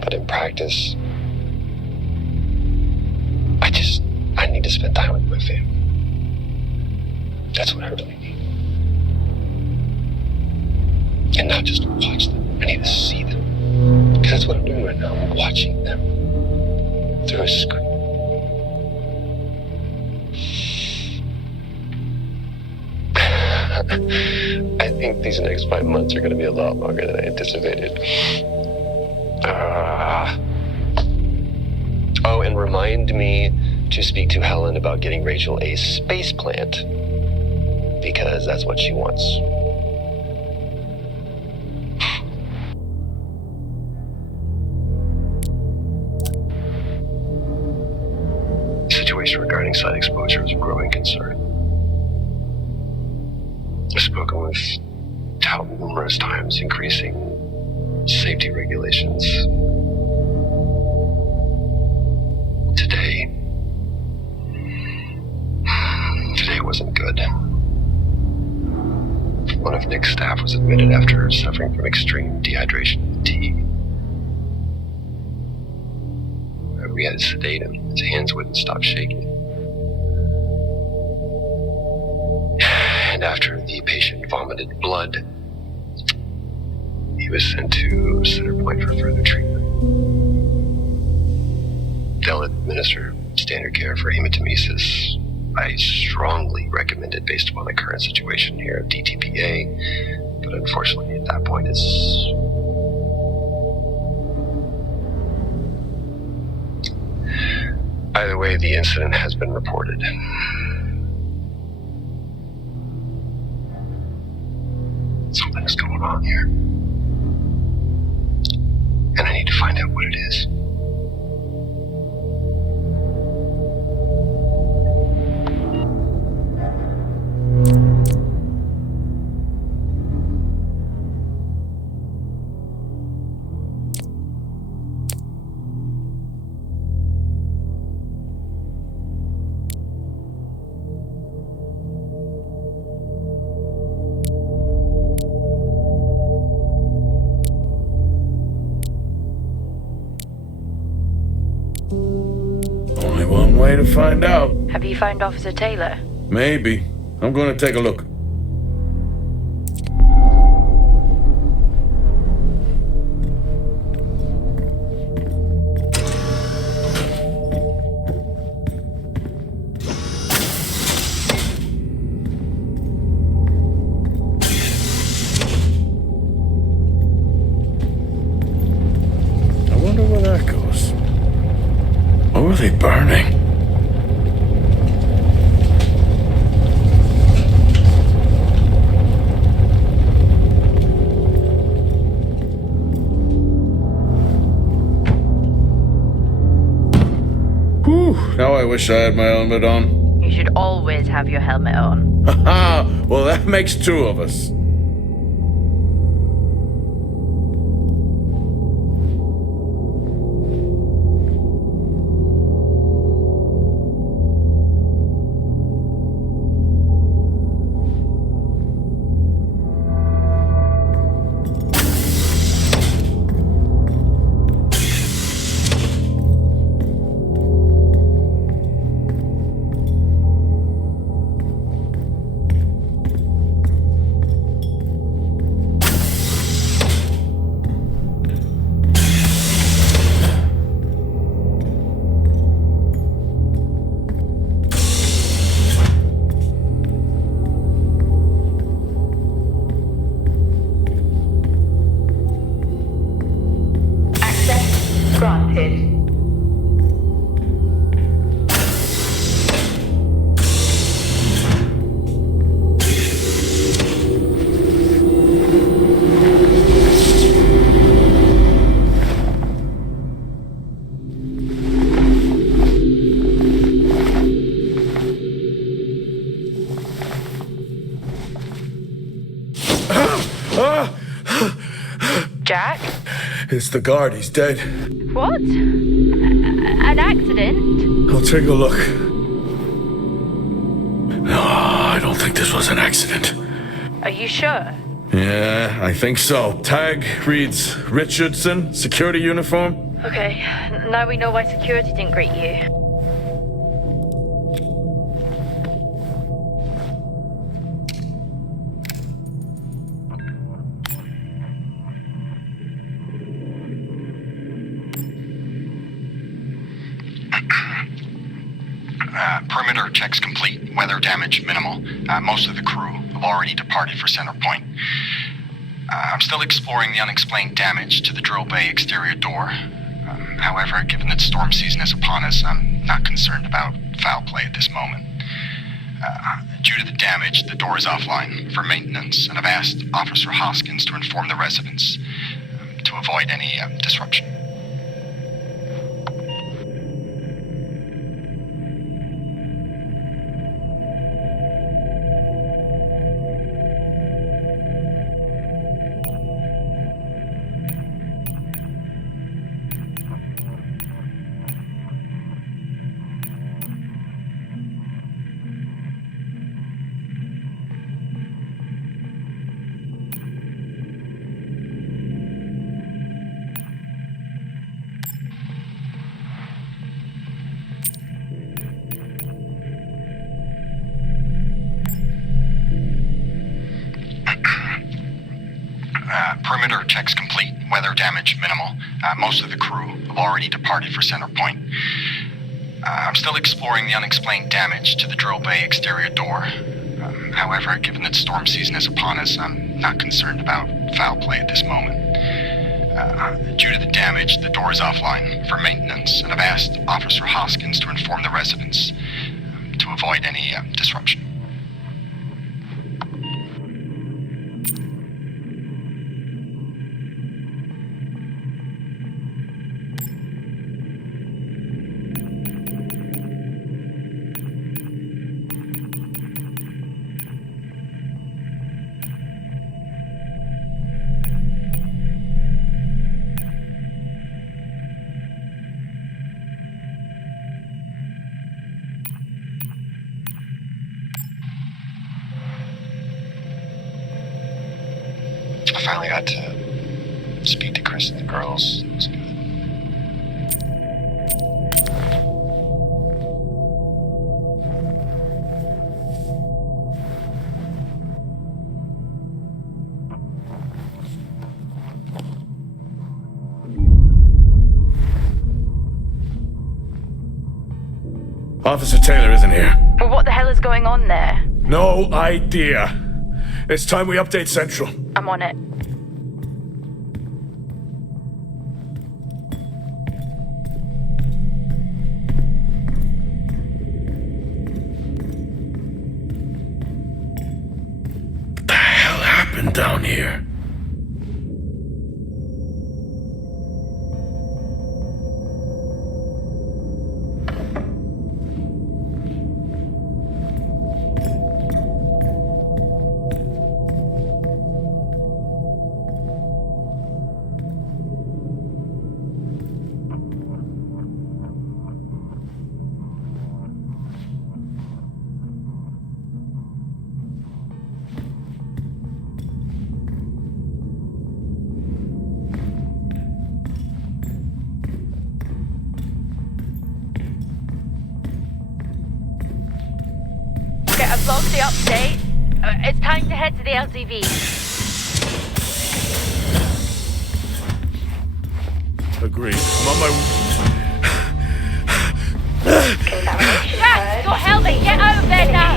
But in practice, I need to spend time with my family. That's what I really need. And not just watch them. I need to see them. Because that's what I'm doing right now. I'm watching them through a screen. I think these next 5 months are going to be a lot longer than I anticipated. Oh, and remind me to speak to Helen about getting Rachel a space plant. Because that's what she wants. The situation regarding site exposure is a growing concern. I've spoken with Tout numerous times, increasing safety regulations. Today wasn't good. One of Nick's staff was admitted after suffering from extreme dehydration and fatigue. We had to sedate him. His hands wouldn't stop shaking. And after the patient vomited blood, he was sent to Center Point for further treatment. They'll administer standard care for hematemesis. I strongly recommend it based upon the current situation here of DTPA, but unfortunately at that point it's... Either way, the incident has been reported. Something's going on here. And I need to find out what it is. Only one way to find out. Have you found Officer Taylor? Maybe. I'm going to take a look. I wonder where that goes. What were they burning? Whew, now I wish I had my helmet on. You should always have your helmet on. Haha, well that makes two of us. Jack? It's the guard. He's dead. What? An accident? I'll take a look. No, I don't think this was an accident. Are you sure? Yeah, I think so. Tag reads Richardson, security uniform. Okay, now we know why security didn't greet you. Perimeter checks complete. Weather damage minimal. Most of the crew have already departed for Center Point. I'm still exploring the unexplained damage to the drill bay exterior door. However, given that storm season is upon us, I'm not concerned about foul play at this moment. Due to the damage, the door is offline for maintenance, and I've asked Officer Hoskins to inform the residents to avoid any disruption. Perimeter checks complete. Weather damage minimal. Most of the crew have already departed for Center Point. I'm still exploring the unexplained damage to the drill bay exterior door. However, given that storm season is upon us, I'm not concerned about foul play at this moment. Due to the damage, the door is offline for maintenance, and I've asked Officer Hoskins to inform the residents to avoid any disruption. I finally got to speak to Chris and the girls. It was good. Officer Taylor isn't here. Well, what the hell is going on there? No idea. It's time we update Central. I'm on it. What the hell happened down here? Okay, I've logged the update. It's time to head to the LTV. Agreed. I'm on my... Jack, your helmet, get over there now!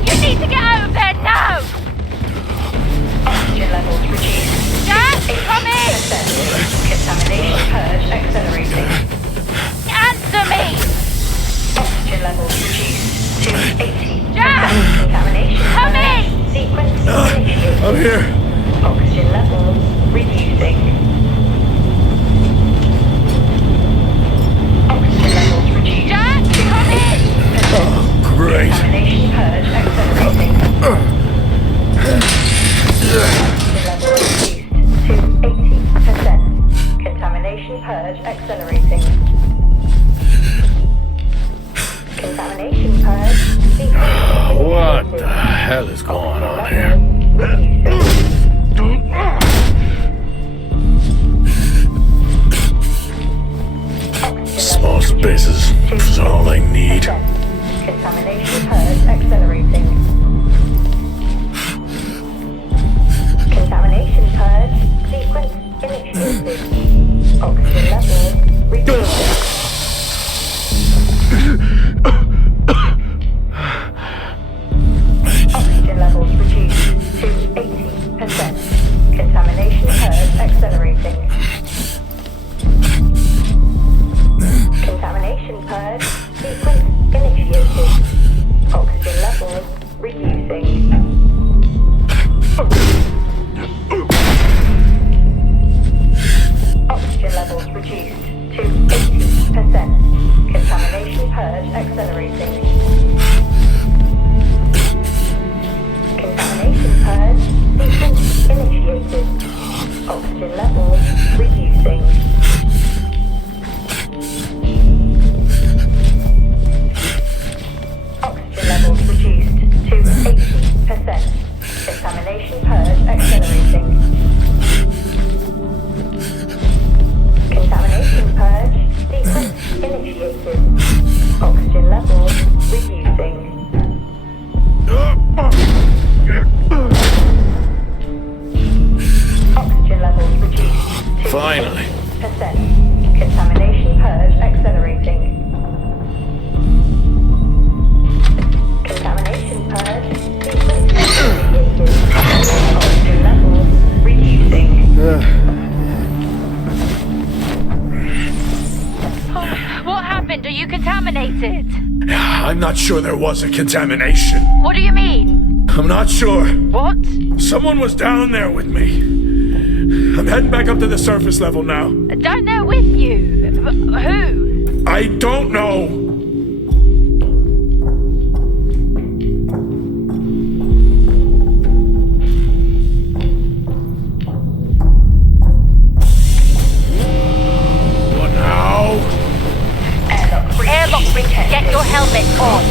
You need to get over there now! Oxygen levels reduced. Jack, come in! Contamination purge accelerating. Answer me! Oxygen levels reduced to 80%. Jack! Contamination Come purge in! sequence initiated. I'm here. Oxygen levels reducing. level reduced to 80%. Contamination purge accelerating. Contamination purge decreasing. What the hell is going on here? Small spaces is all I need. Contamination purge accelerating. Contamination purge sequence initiated. Oxygen levels reducing. Oxygen levels reduced to 80%. Contamination purge accelerating. Contamination purge sequence initiated. Oxygen levels reducing. Oxygen levels reduced to 80%. Contamination purge accelerating. Contamination purge sequence initiated. Oxygen levels reducing. Oxygen levels reduced to 80%. Contamination purge accelerating. Contamination purge sequence initiated. Oxygen levels reducing. Oxygen levels reduced to Finally. 80%. Contamination purge accelerating. Contamination purge sequence initiated. Oxygen levels reducing. What happened? Are you contaminated? I'm not sure there was a contamination. What do you mean? I'm not sure. What? Someone was down there with me. I'm heading back up to the surface level now. Down there with you? Who? I don't know. What now? Airlock breach. Get your helmet on.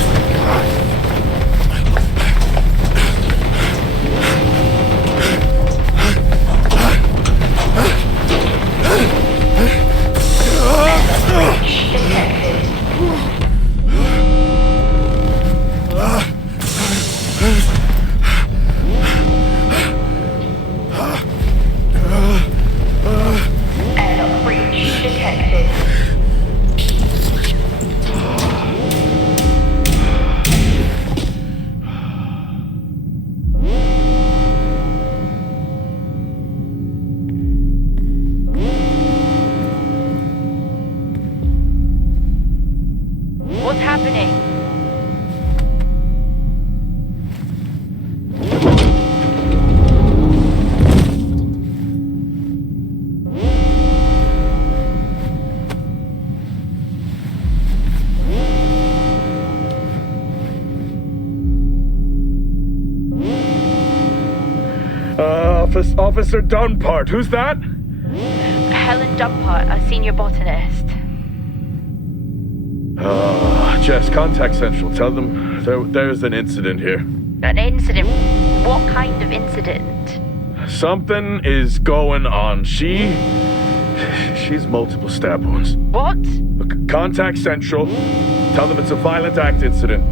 Airlock breach detected. What's happening? Officer Dunpart, who's that? Helen Dumpart, a senior botanist. Jess, contact Central. Tell them there's an incident here. An incident? What kind of incident? Something is going on. She's multiple stab wounds. What? Look, contact Central. Tell them it's a violent act incident.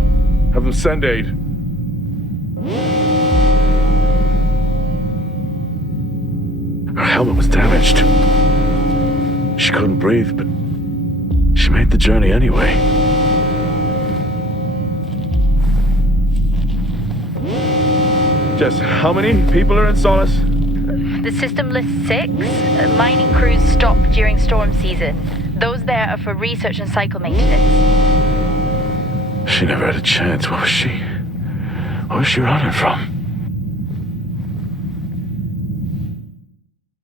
Have them send aid. Her helmet was damaged. She couldn't breathe, but she made the journey anyway. Jess, how many people are in Solis? The system lists 6. Mining crews stop during storm season. Those there are for research and cycle maintenance. She never had a chance. What was she running from?